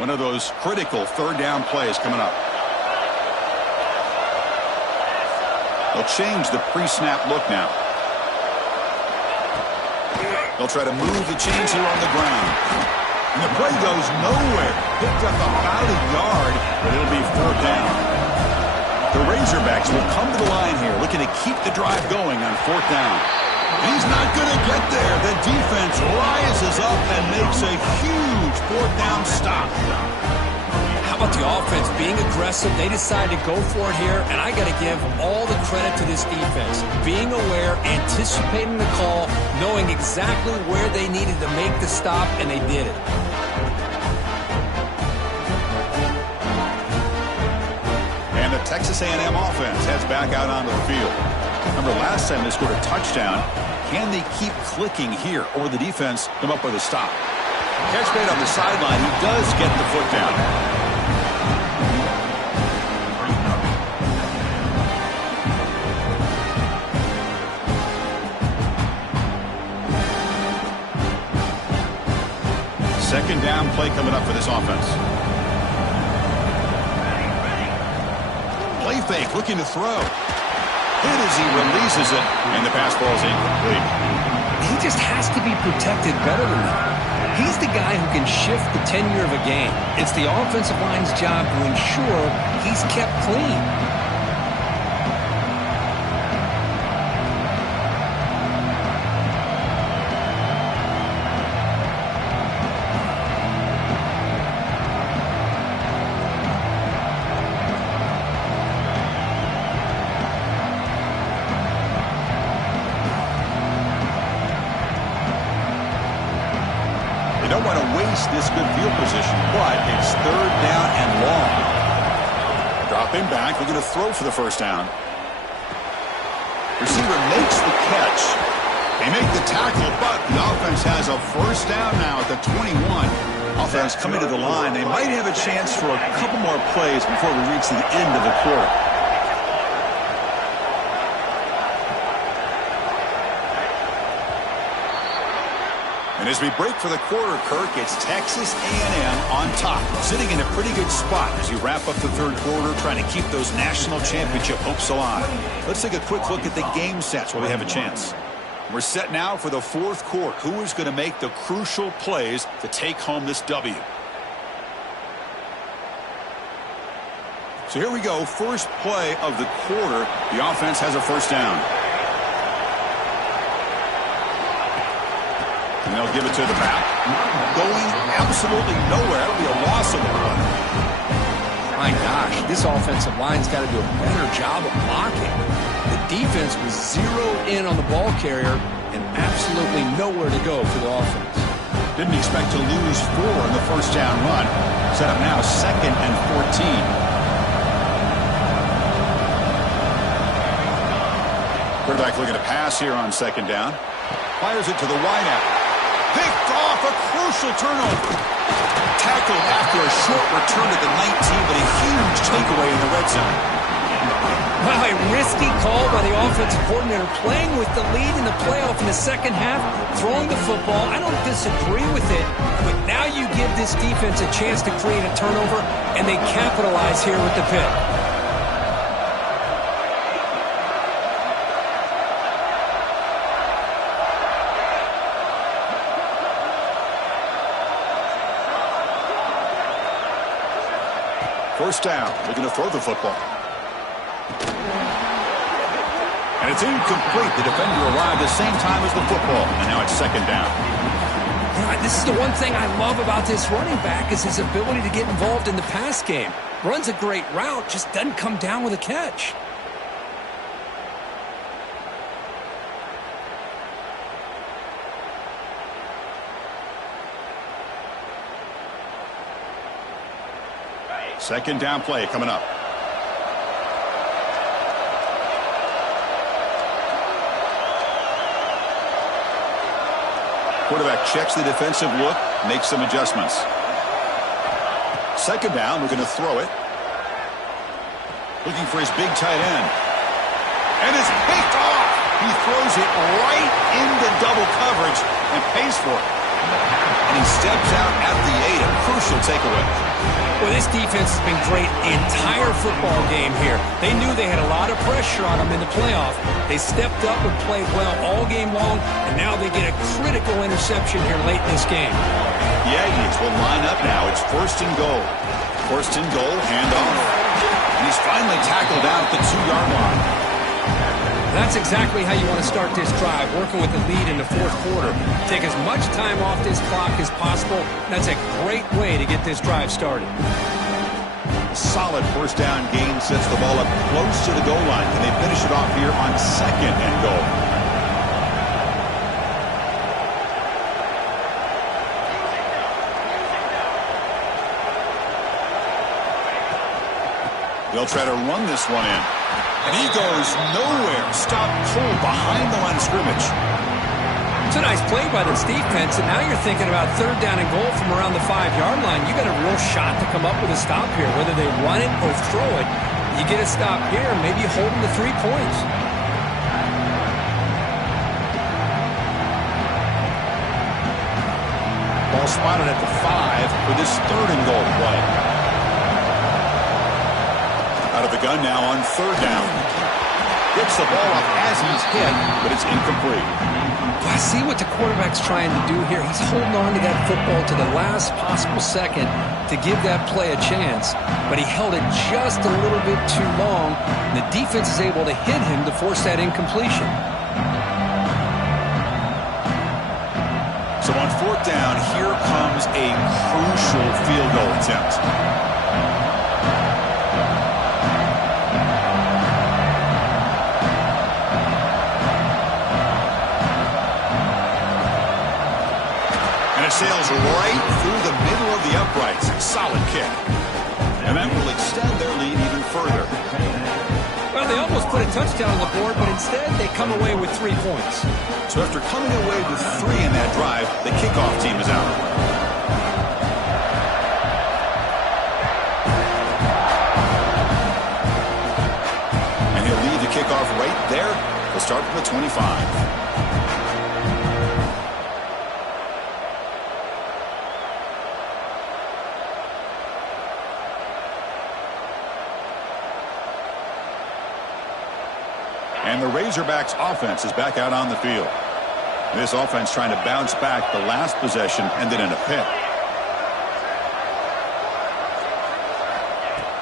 One of those critical 3rd down plays coming up. They'll change the pre-snap look now. They'll try to move the chains here on the ground. And the play goes nowhere. Picked up about a yard, but it'll be 4th down. The Razorbacks will come to the line here, looking to keep the drive going on 4th down. He's not going to get there. The defense rises up and makes a huge 4th down stop. How about the offense being aggressive? They decide to go for it here, and I got to give all the credit to this defense. Being aware, anticipating the call, knowing exactly where they needed to make the stop, and they did it. And the Texas A&M offense heads back out onto the field. Remember, last time they scored a touchdown. Can they keep clicking here, or will the defense come up with a stop? Catch made on the sideline. He does get the foot down. Second down play coming up for this offense. Play fake, looking to throw. Hit as he releases it, and the pass ball's incomplete. He just has to be protected better than that. He's the guy who can shift the tenure of a game. It's the offensive line's job to ensure he's kept clean. face this good field position, but it's third down and long. Dropping back, looking to throw for the first down. Receiver makes the catch. They make the tackle, but the offense has a first down now at the 21. Offense coming to the line. They might have a chance for a couple more plays before we reach the end of the quarter. And as we break for the quarter, Kirk, it's Texas A&M on top, sitting in a pretty good spot as you wrap up the third quarter, trying to keep those national championship hopes alive. Let's take a quick look at the game sets while we have a chance. We're set now for the fourth quarter. Who is going to make the crucial plays to take home this W? So here we go. First play of the quarter. The offense has a first down. And they'll give it to the back. Going absolutely nowhere. That'll be a loss of the run. My gosh, this offensive line's got to do a better job of blocking. The defense was zeroed in on the ball carrier and absolutely nowhere to go for the offense. Didn't expect to lose 4 in the first down run. Set up now 2nd and 14. Quarterback looking to pass here on 2nd down. Fires it to the wideout. Picked off, a crucial turnover. Tackled after a short return to the 19, but a huge takeaway in the red zone. Wow, a risky call by the offensive coordinator, playing with the lead in the playoff in the second half, throwing the football. I don't disagree with it, but now you give this defense a chance to create a turnover, and they capitalize here with the pick. First down, looking to throw the football. And it's incomplete. The defender arrived the same time as the football, and now it's 2nd down. This is the one thing I love about this running back is his ability to get involved in the pass game. Runs a great route, just doesn't come down with a catch. Second down play coming up. Quarterback checks the defensive look, makes some adjustments. 2nd down, we're going to throw it. Looking for his big tight end. And it's picked off. He throws it right into double coverage and pays for it. And he steps out at the 8, a crucial takeaway. Well, this defense has been great the entire football game here. They knew they had a lot of pressure on them in the playoff. They stepped up and played well all game long, and now they get a critical interception here late in this game. The Aggies will line up now. It's 1st and goal. 1st and goal, handoff. And he's finally tackled down at the 2-yard line. That's exactly how you want to start this drive, working with the lead in the fourth quarter. Take as much time off this clock as possible. That's a great way to get this drive started. Solid first down gain sets the ball up close to the goal line. Can they finish it off here on 2nd and goal? They'll try to run this one in. And he goes nowhere. Stopped cold behind the line of scrimmage. It's a nice play by this defense, and now you're thinking about 3rd down and goal from around the 5-yard line. You got a real shot to come up with a stop here. Whether they run it or throw it, you get a stop here, maybe hold them to 3 points. Ball spotted at the 5 for this 3rd and goal play. Out of the gun now on 3rd down. Gets the ball up as he's hit, but it's incomplete. I see what the quarterback's trying to do here. He's holding on to that football to the last possible second to give that play a chance, but he held it just a little bit too long, and the defense is able to hit him to force that incompletion. So on 4th down, here comes a crucial field goal attempt. Sails right through the solid kick. And that will extend their lead even further. Well, they almost put a touchdown on the board, but instead they come away with 3 points. So after coming away with 3 in that drive, the kickoff team is out. And he'll lead the kickoff right there. He'll start from the 25. And the Razorbacks offense is back out on the field. This offense trying to bounce back. The last possession ended in a pick.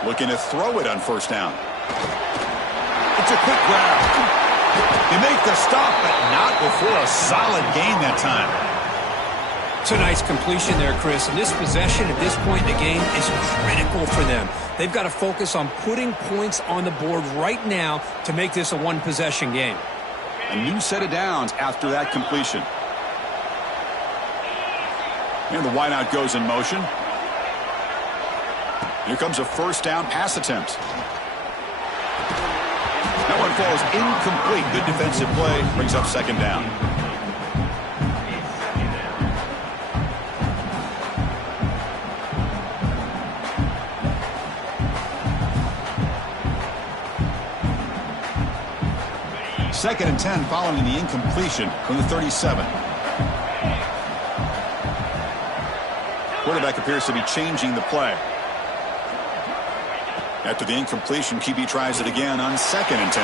Looking to throw it on first down. It's a quick grab. They make the stop, but not before a solid gain that time. It's a nice completion there, Chris. And this possession at this point in the game is critical for them. They've got to focus on putting points on the board right now to make this a one-possession game. A new set of downs after that completion. And the wideout goes in motion. Here comes a first down pass attempt. That one falls incomplete. Good defensive play. Brings up second down. Second and 10 following the incompletion from the 37. Quarterback appears to be changing the play. After the incompletion, QB tries it again on second and 10.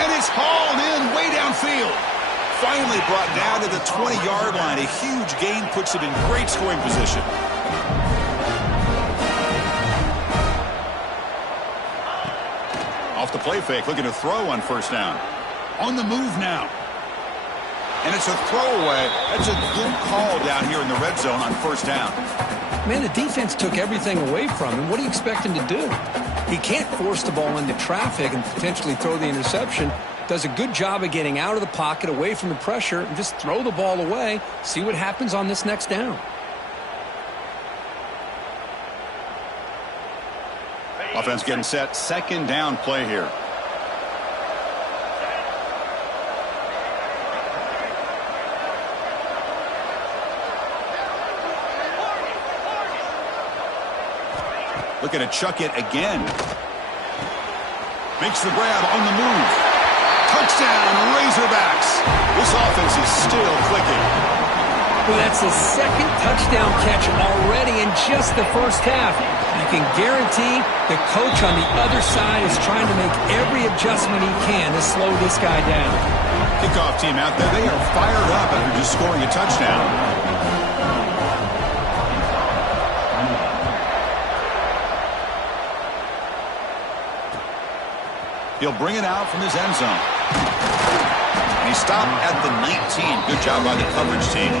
And it's hauled in way downfield. Finally brought down to the 20-yard line. A huge gain puts it in great scoring position. Off the play fake, looking to throw on first down. On the move now. And it's a throwaway. That's a good call down here in the red zone on first down. Man, the defense took everything away from him. What do you expect him to do? He can't force the ball into traffic and potentially throw the interception. Does a good job of getting out of the pocket, away from the pressure, and just throw the ball away. See what happens on this next down. Offense getting set. Second down play here. Looking to chuck it again. Makes the grab on the move. Touchdown, Razorbacks. This offense is still clicking. Well, that's the second touchdown catch already in just the first half. You can guarantee the coach on the other side is trying to make every adjustment he can to slow this guy down. Kickoff team out there, they are fired up after just scoring a touchdown. He'll bring it out from his end zone. And he stopped at the 19. Good job by the coverage team.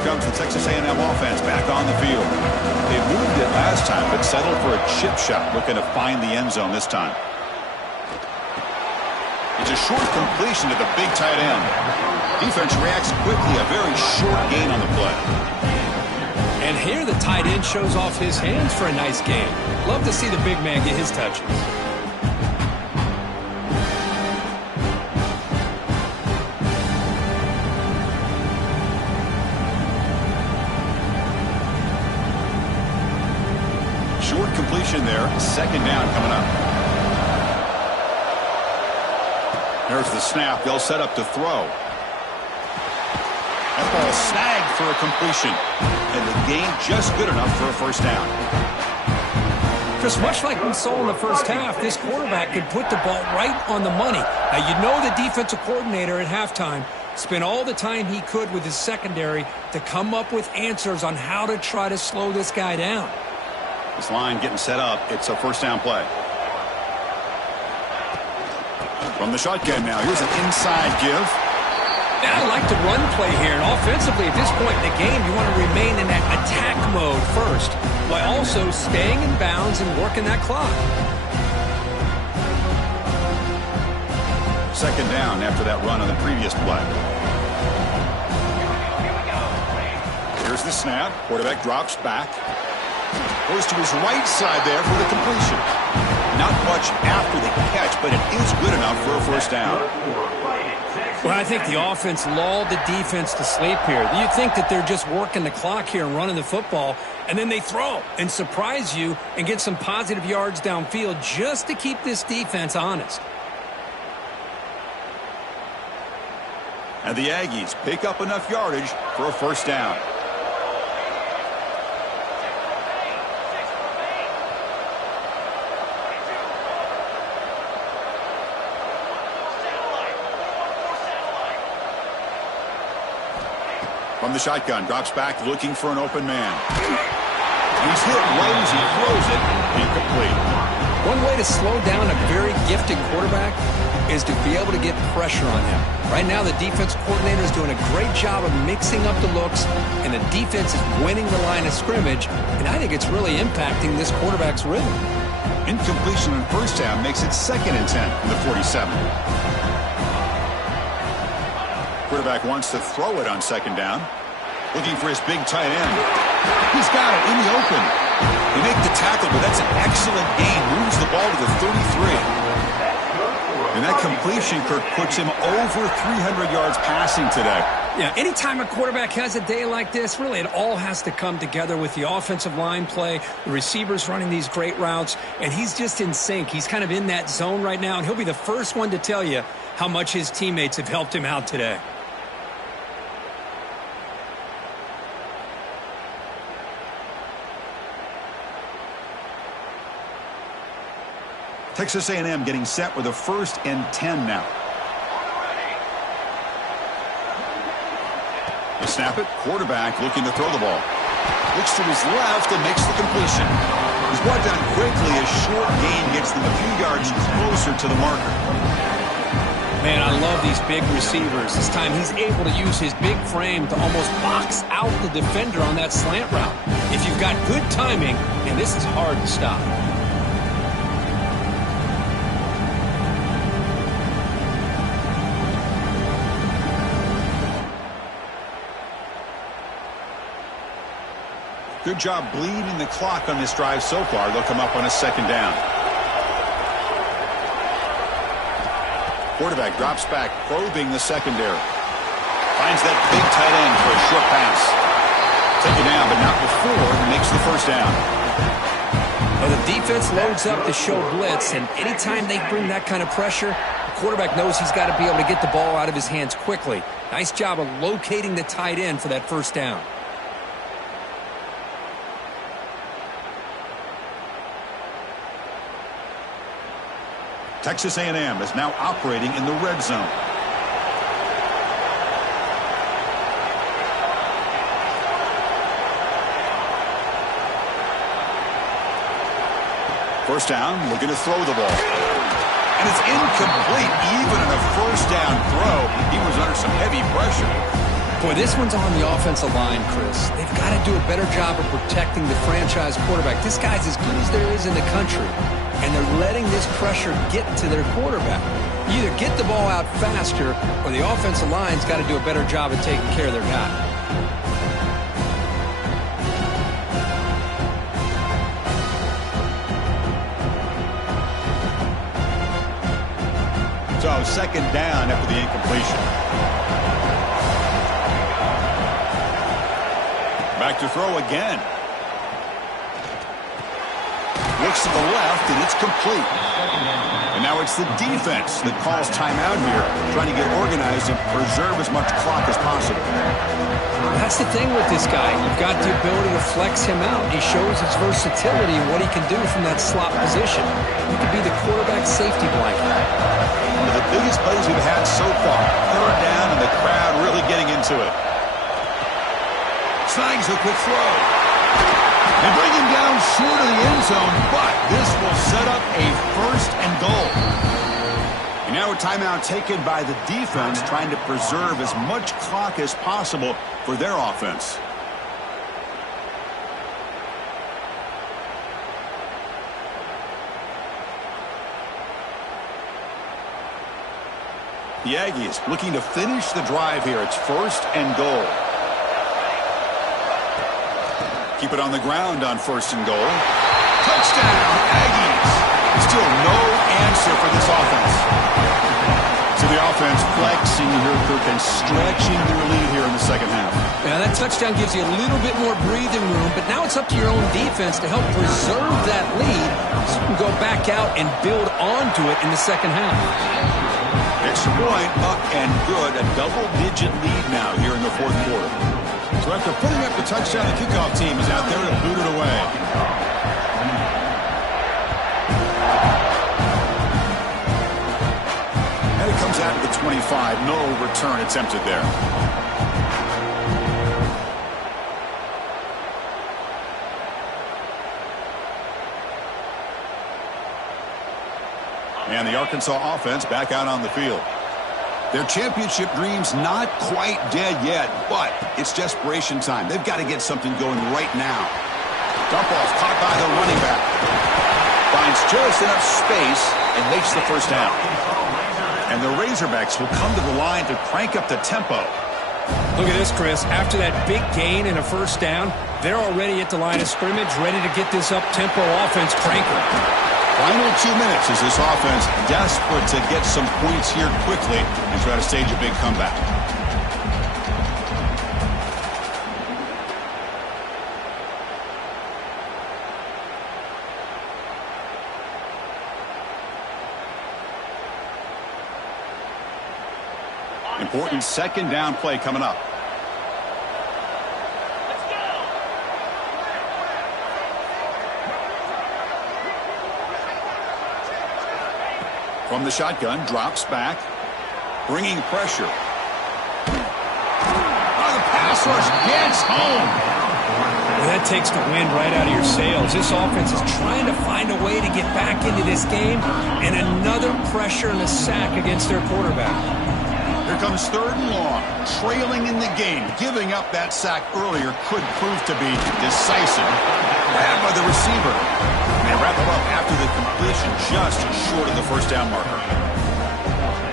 Comes the Texas A&M offense back on the field. They moved it last time, but settled for a chip shot, looking to find the end zone this time. It's a short completion to the big tight end. Defense reacts quickly, a very short gain on the play. And here the tight end shows off his hands for a nice gain. Love to see the big man get his touches. Short completion there. Second down coming up. There's the snap. They'll set up to throw. That ball snagged for a completion. And the gain just good enough for a first down. Chris, much like we saw in the first half, this quarterback could put the ball right on the money. Now, you know the defensive coordinator at halftime spent all the time he could with his secondary to come up with answers on how to try to slow this guy down. This line getting set up. It's a first down play. From the shotgun now, here's an inside give. Yeah, I like the run play here, and offensively at this point in the game, you want to remain in that attack mode first, while also staying in bounds and working that clock. Second down after that run on the previous play. Here's the snap. Quarterback drops back. Goes to his right side there for the completion. Not much after the catch, but it is good enough for a first down. Well, I think the offense lulled the defense to sleep here. You think that they're just working the clock here and running the football, and then they throw and surprise you and get some positive yards downfield just to keep this defense honest. And the Aggies pick up enough yardage for a first down. From the shotgun, drops back looking for an open man. He's hit right as he throws it, incomplete. One way to slow down a very gifted quarterback is to be able to get pressure on him. Right now, the defense coordinator is doing a great job of mixing up the looks, and the defense is winning the line of scrimmage, and I think it's really impacting this quarterback's rhythm. Incompletion in first down makes it 2nd and 10 from the 47. Quarterback wants to throw it on second down. Looking for his big tight end. He's got it in the open. They make the tackle, but that's an excellent gain. Moves the ball to the 33. And that completion, Kirk, puts him over 300 yards passing today. Yeah, anytime a quarterback has a day like this, really it all has to come together with the offensive line play, the receivers running these great routes, and he's just in sync. He's kind of in that zone right now, and he'll be the first one to tell you how much his teammates have helped him out today. Texas A&M getting set with a 1st and 10 now. They snap it. Quarterback looking to throw the ball. Looks to his left and makes the completion. He's brought down quickly. A short gain gets them a few yards closer to the marker. Man, I love these big receivers. This time he's able to use his big frame to almost box out the defender on that slant route. If you've got good timing, and this is hard to stop. Good job bleeding the clock on this drive so far. They'll come up on a 2nd down. Quarterback drops back, probing the secondary. Finds that big tight end for a short pass. Taken down, but not before he makes the first down. Well, the defense loads up to show blitz, and anytime they bring that kind of pressure, the quarterback knows he's got to be able to get the ball out of his hands quickly. Nice job of locating the tight end for that first down. Texas A&M is now operating in the red zone. First down, looking to throw the ball. And it's incomplete. Even in a first down throw, he was under some heavy pressure. Boy, this one's on the offensive line, Chris. They've got to do a better job of protecting the franchise quarterback. This guy's as good as there is in the country, and they're letting this pressure get to their quarterback. You either get the ball out faster, or the offensive line's got to do a better job of taking care of their guy. So 2nd down after the incompletion. Back to throw again. Looks to the left, and it's complete. And now it's the defense that calls timeout here, trying to get organized and preserve as much clock as possible. That's the thing with this guy. You've got the ability to flex him out. He shows his versatility and what he can do from that slot position. He could be the quarterback safety blanket. One of the biggest plays we've had so far. 3rd down, and the crowd really getting into it. Snags a quick throw. They bring him down short of the end zone, but this will set up a 1st and goal. And now a timeout taken by the defense, trying to preserve as much clock as possible for their offense. The Aggies looking to finish the drive here. It's 1st and goal. Keep it on the ground on 1st and goal. Touchdown, Aggies. Still no answer for this offense. So the offense flexing here, Kirk, and stretching their lead here in the second half. Yeah, that touchdown gives you a little bit more breathing room, but now it's up to your own defense to help preserve that lead so you can go back out and build onto it in the second half. Extra point up and good. A double-digit lead now here in the 4th quarter. So after putting up the touchdown, the kickoff team is out there to boot it away. And it comes out of the 25. No return attempted there. And the Arkansas offense back out on the field. Their championship dreams not quite dead yet, but it's desperation time. They've got to get something going right now. Dump off caught by the running back. Finds just enough space and makes the first down. And the Razorbacks will come to the line to crank up the tempo. Look at this, Chris. After that big gain and a first down, they're already at the line of scrimmage, ready to get this up-tempo offense cranking. Final 2 minutes as this offense desperate to get some points here quickly and try to stage a big comeback. Important second down play coming up. From the shotgun, drops back, bringing pressure. Oh, the pass rush gets home. Well, that takes the wind right out of your sails. This offense is trying to find a way to get back into this game, and another pressure and a sack against their quarterback. Here comes 3rd and long, trailing in the game. Giving up that sack earlier could prove to be decisive. Grabbed by the receiver. And wrap it up after the completion, just short of the first down marker.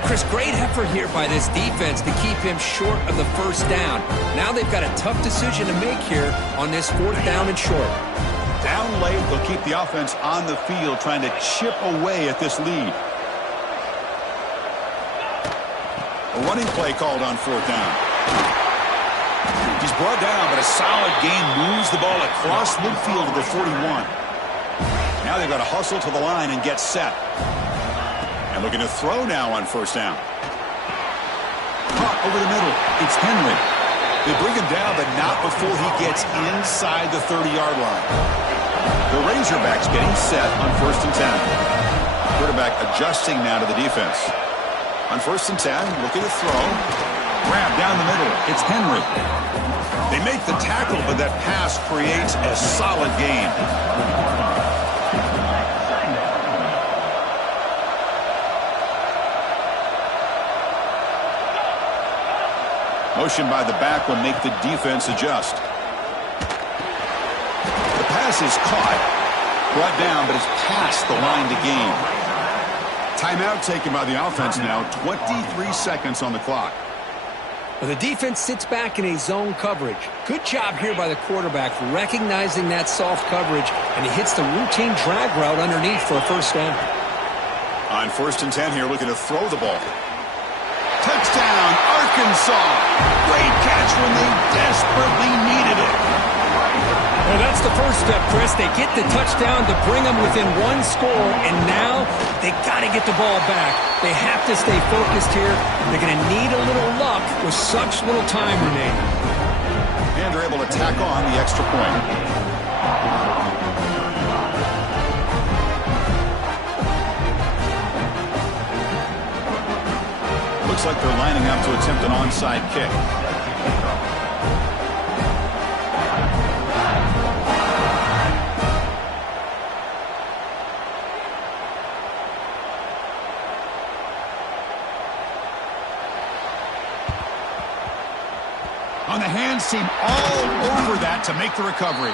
Chris, great effort here by this defense to keep him short of the first down. Now they've got a tough decision to make here on this 4th down and short. Down late, they'll keep the offense on the field, trying to chip away at this lead. A running play called on 4th down. He's brought down, but a solid gain moves the ball across midfield to the 41. Now they've got to hustle to the line and get set. And looking to throw now on 1st down. Caught over the middle. It's Henry. They bring him down, but not before he gets inside the 30-yard line. The Razorbacks getting set on 1st and 10. Quarterback adjusting now to the defense. On 1st and 10, looking to throw. Grab down the middle. It's Henry. They make the tackle, but that pass creates a solid gain. Motion by the back will make the defense adjust. The pass is caught, brought down, but it's past the line to gain. Timeout taken by the offense now, 23 seconds on the clock. Well, the defense sits back in a zone coverage. Good job here by the quarterback recognizing that soft coverage, and he hits the routine drag route underneath for a first down. On 1st and 10 here, looking to throw the ball. Touchdown, Arkansas. Great catch when they desperately needed it. Well, that's the first step, Chris. They get the touchdown to bring them within 1 score, and now they got to get the ball back. They have to stay focused here. They're going to need a little luck with such little time remaining. And they're able to tack on the extra point. Looks like they're lining up to attempt an onside kick. On the hands team, all over that to make the recovery.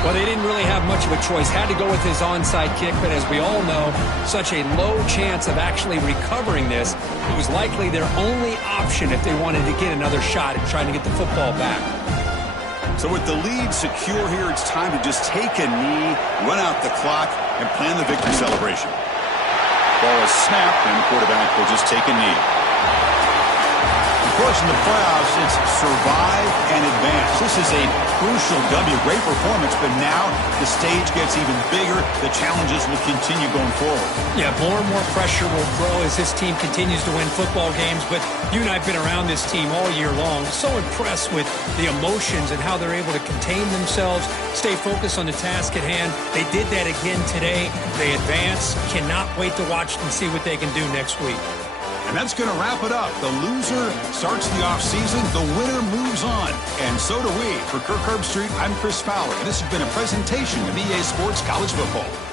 Well, they didn't really have much of a choice. Had to go with his onside kick, but as we all know, such a low chance of actually recovering this. It was likely their only option if they wanted to get another shot at trying to get the football back. So with the lead secure here, it's time to just take a knee, run out the clock, and plan the victory celebration. Ball is snapped, and the quarterback will just take a knee. Of course, in the playoffs, it's survive and advance. This is a crucial W. Great performance, but now the stage gets even bigger. The challenges will continue going forward. Yeah, more and more pressure will grow as this team continues to win football games, but you and I have been around this team all year long. So impressed with the emotions and how they're able to contain themselves, stay focused on the task at hand. They did that again today. They advance. Cannot wait to watch them see what they can do next week. And that's going to wrap it up. The loser starts the offseason. The winner moves on. And so do we. For Kirk Herbstreit, I'm Chris Fowler. And this has been a presentation of EA Sports College Football.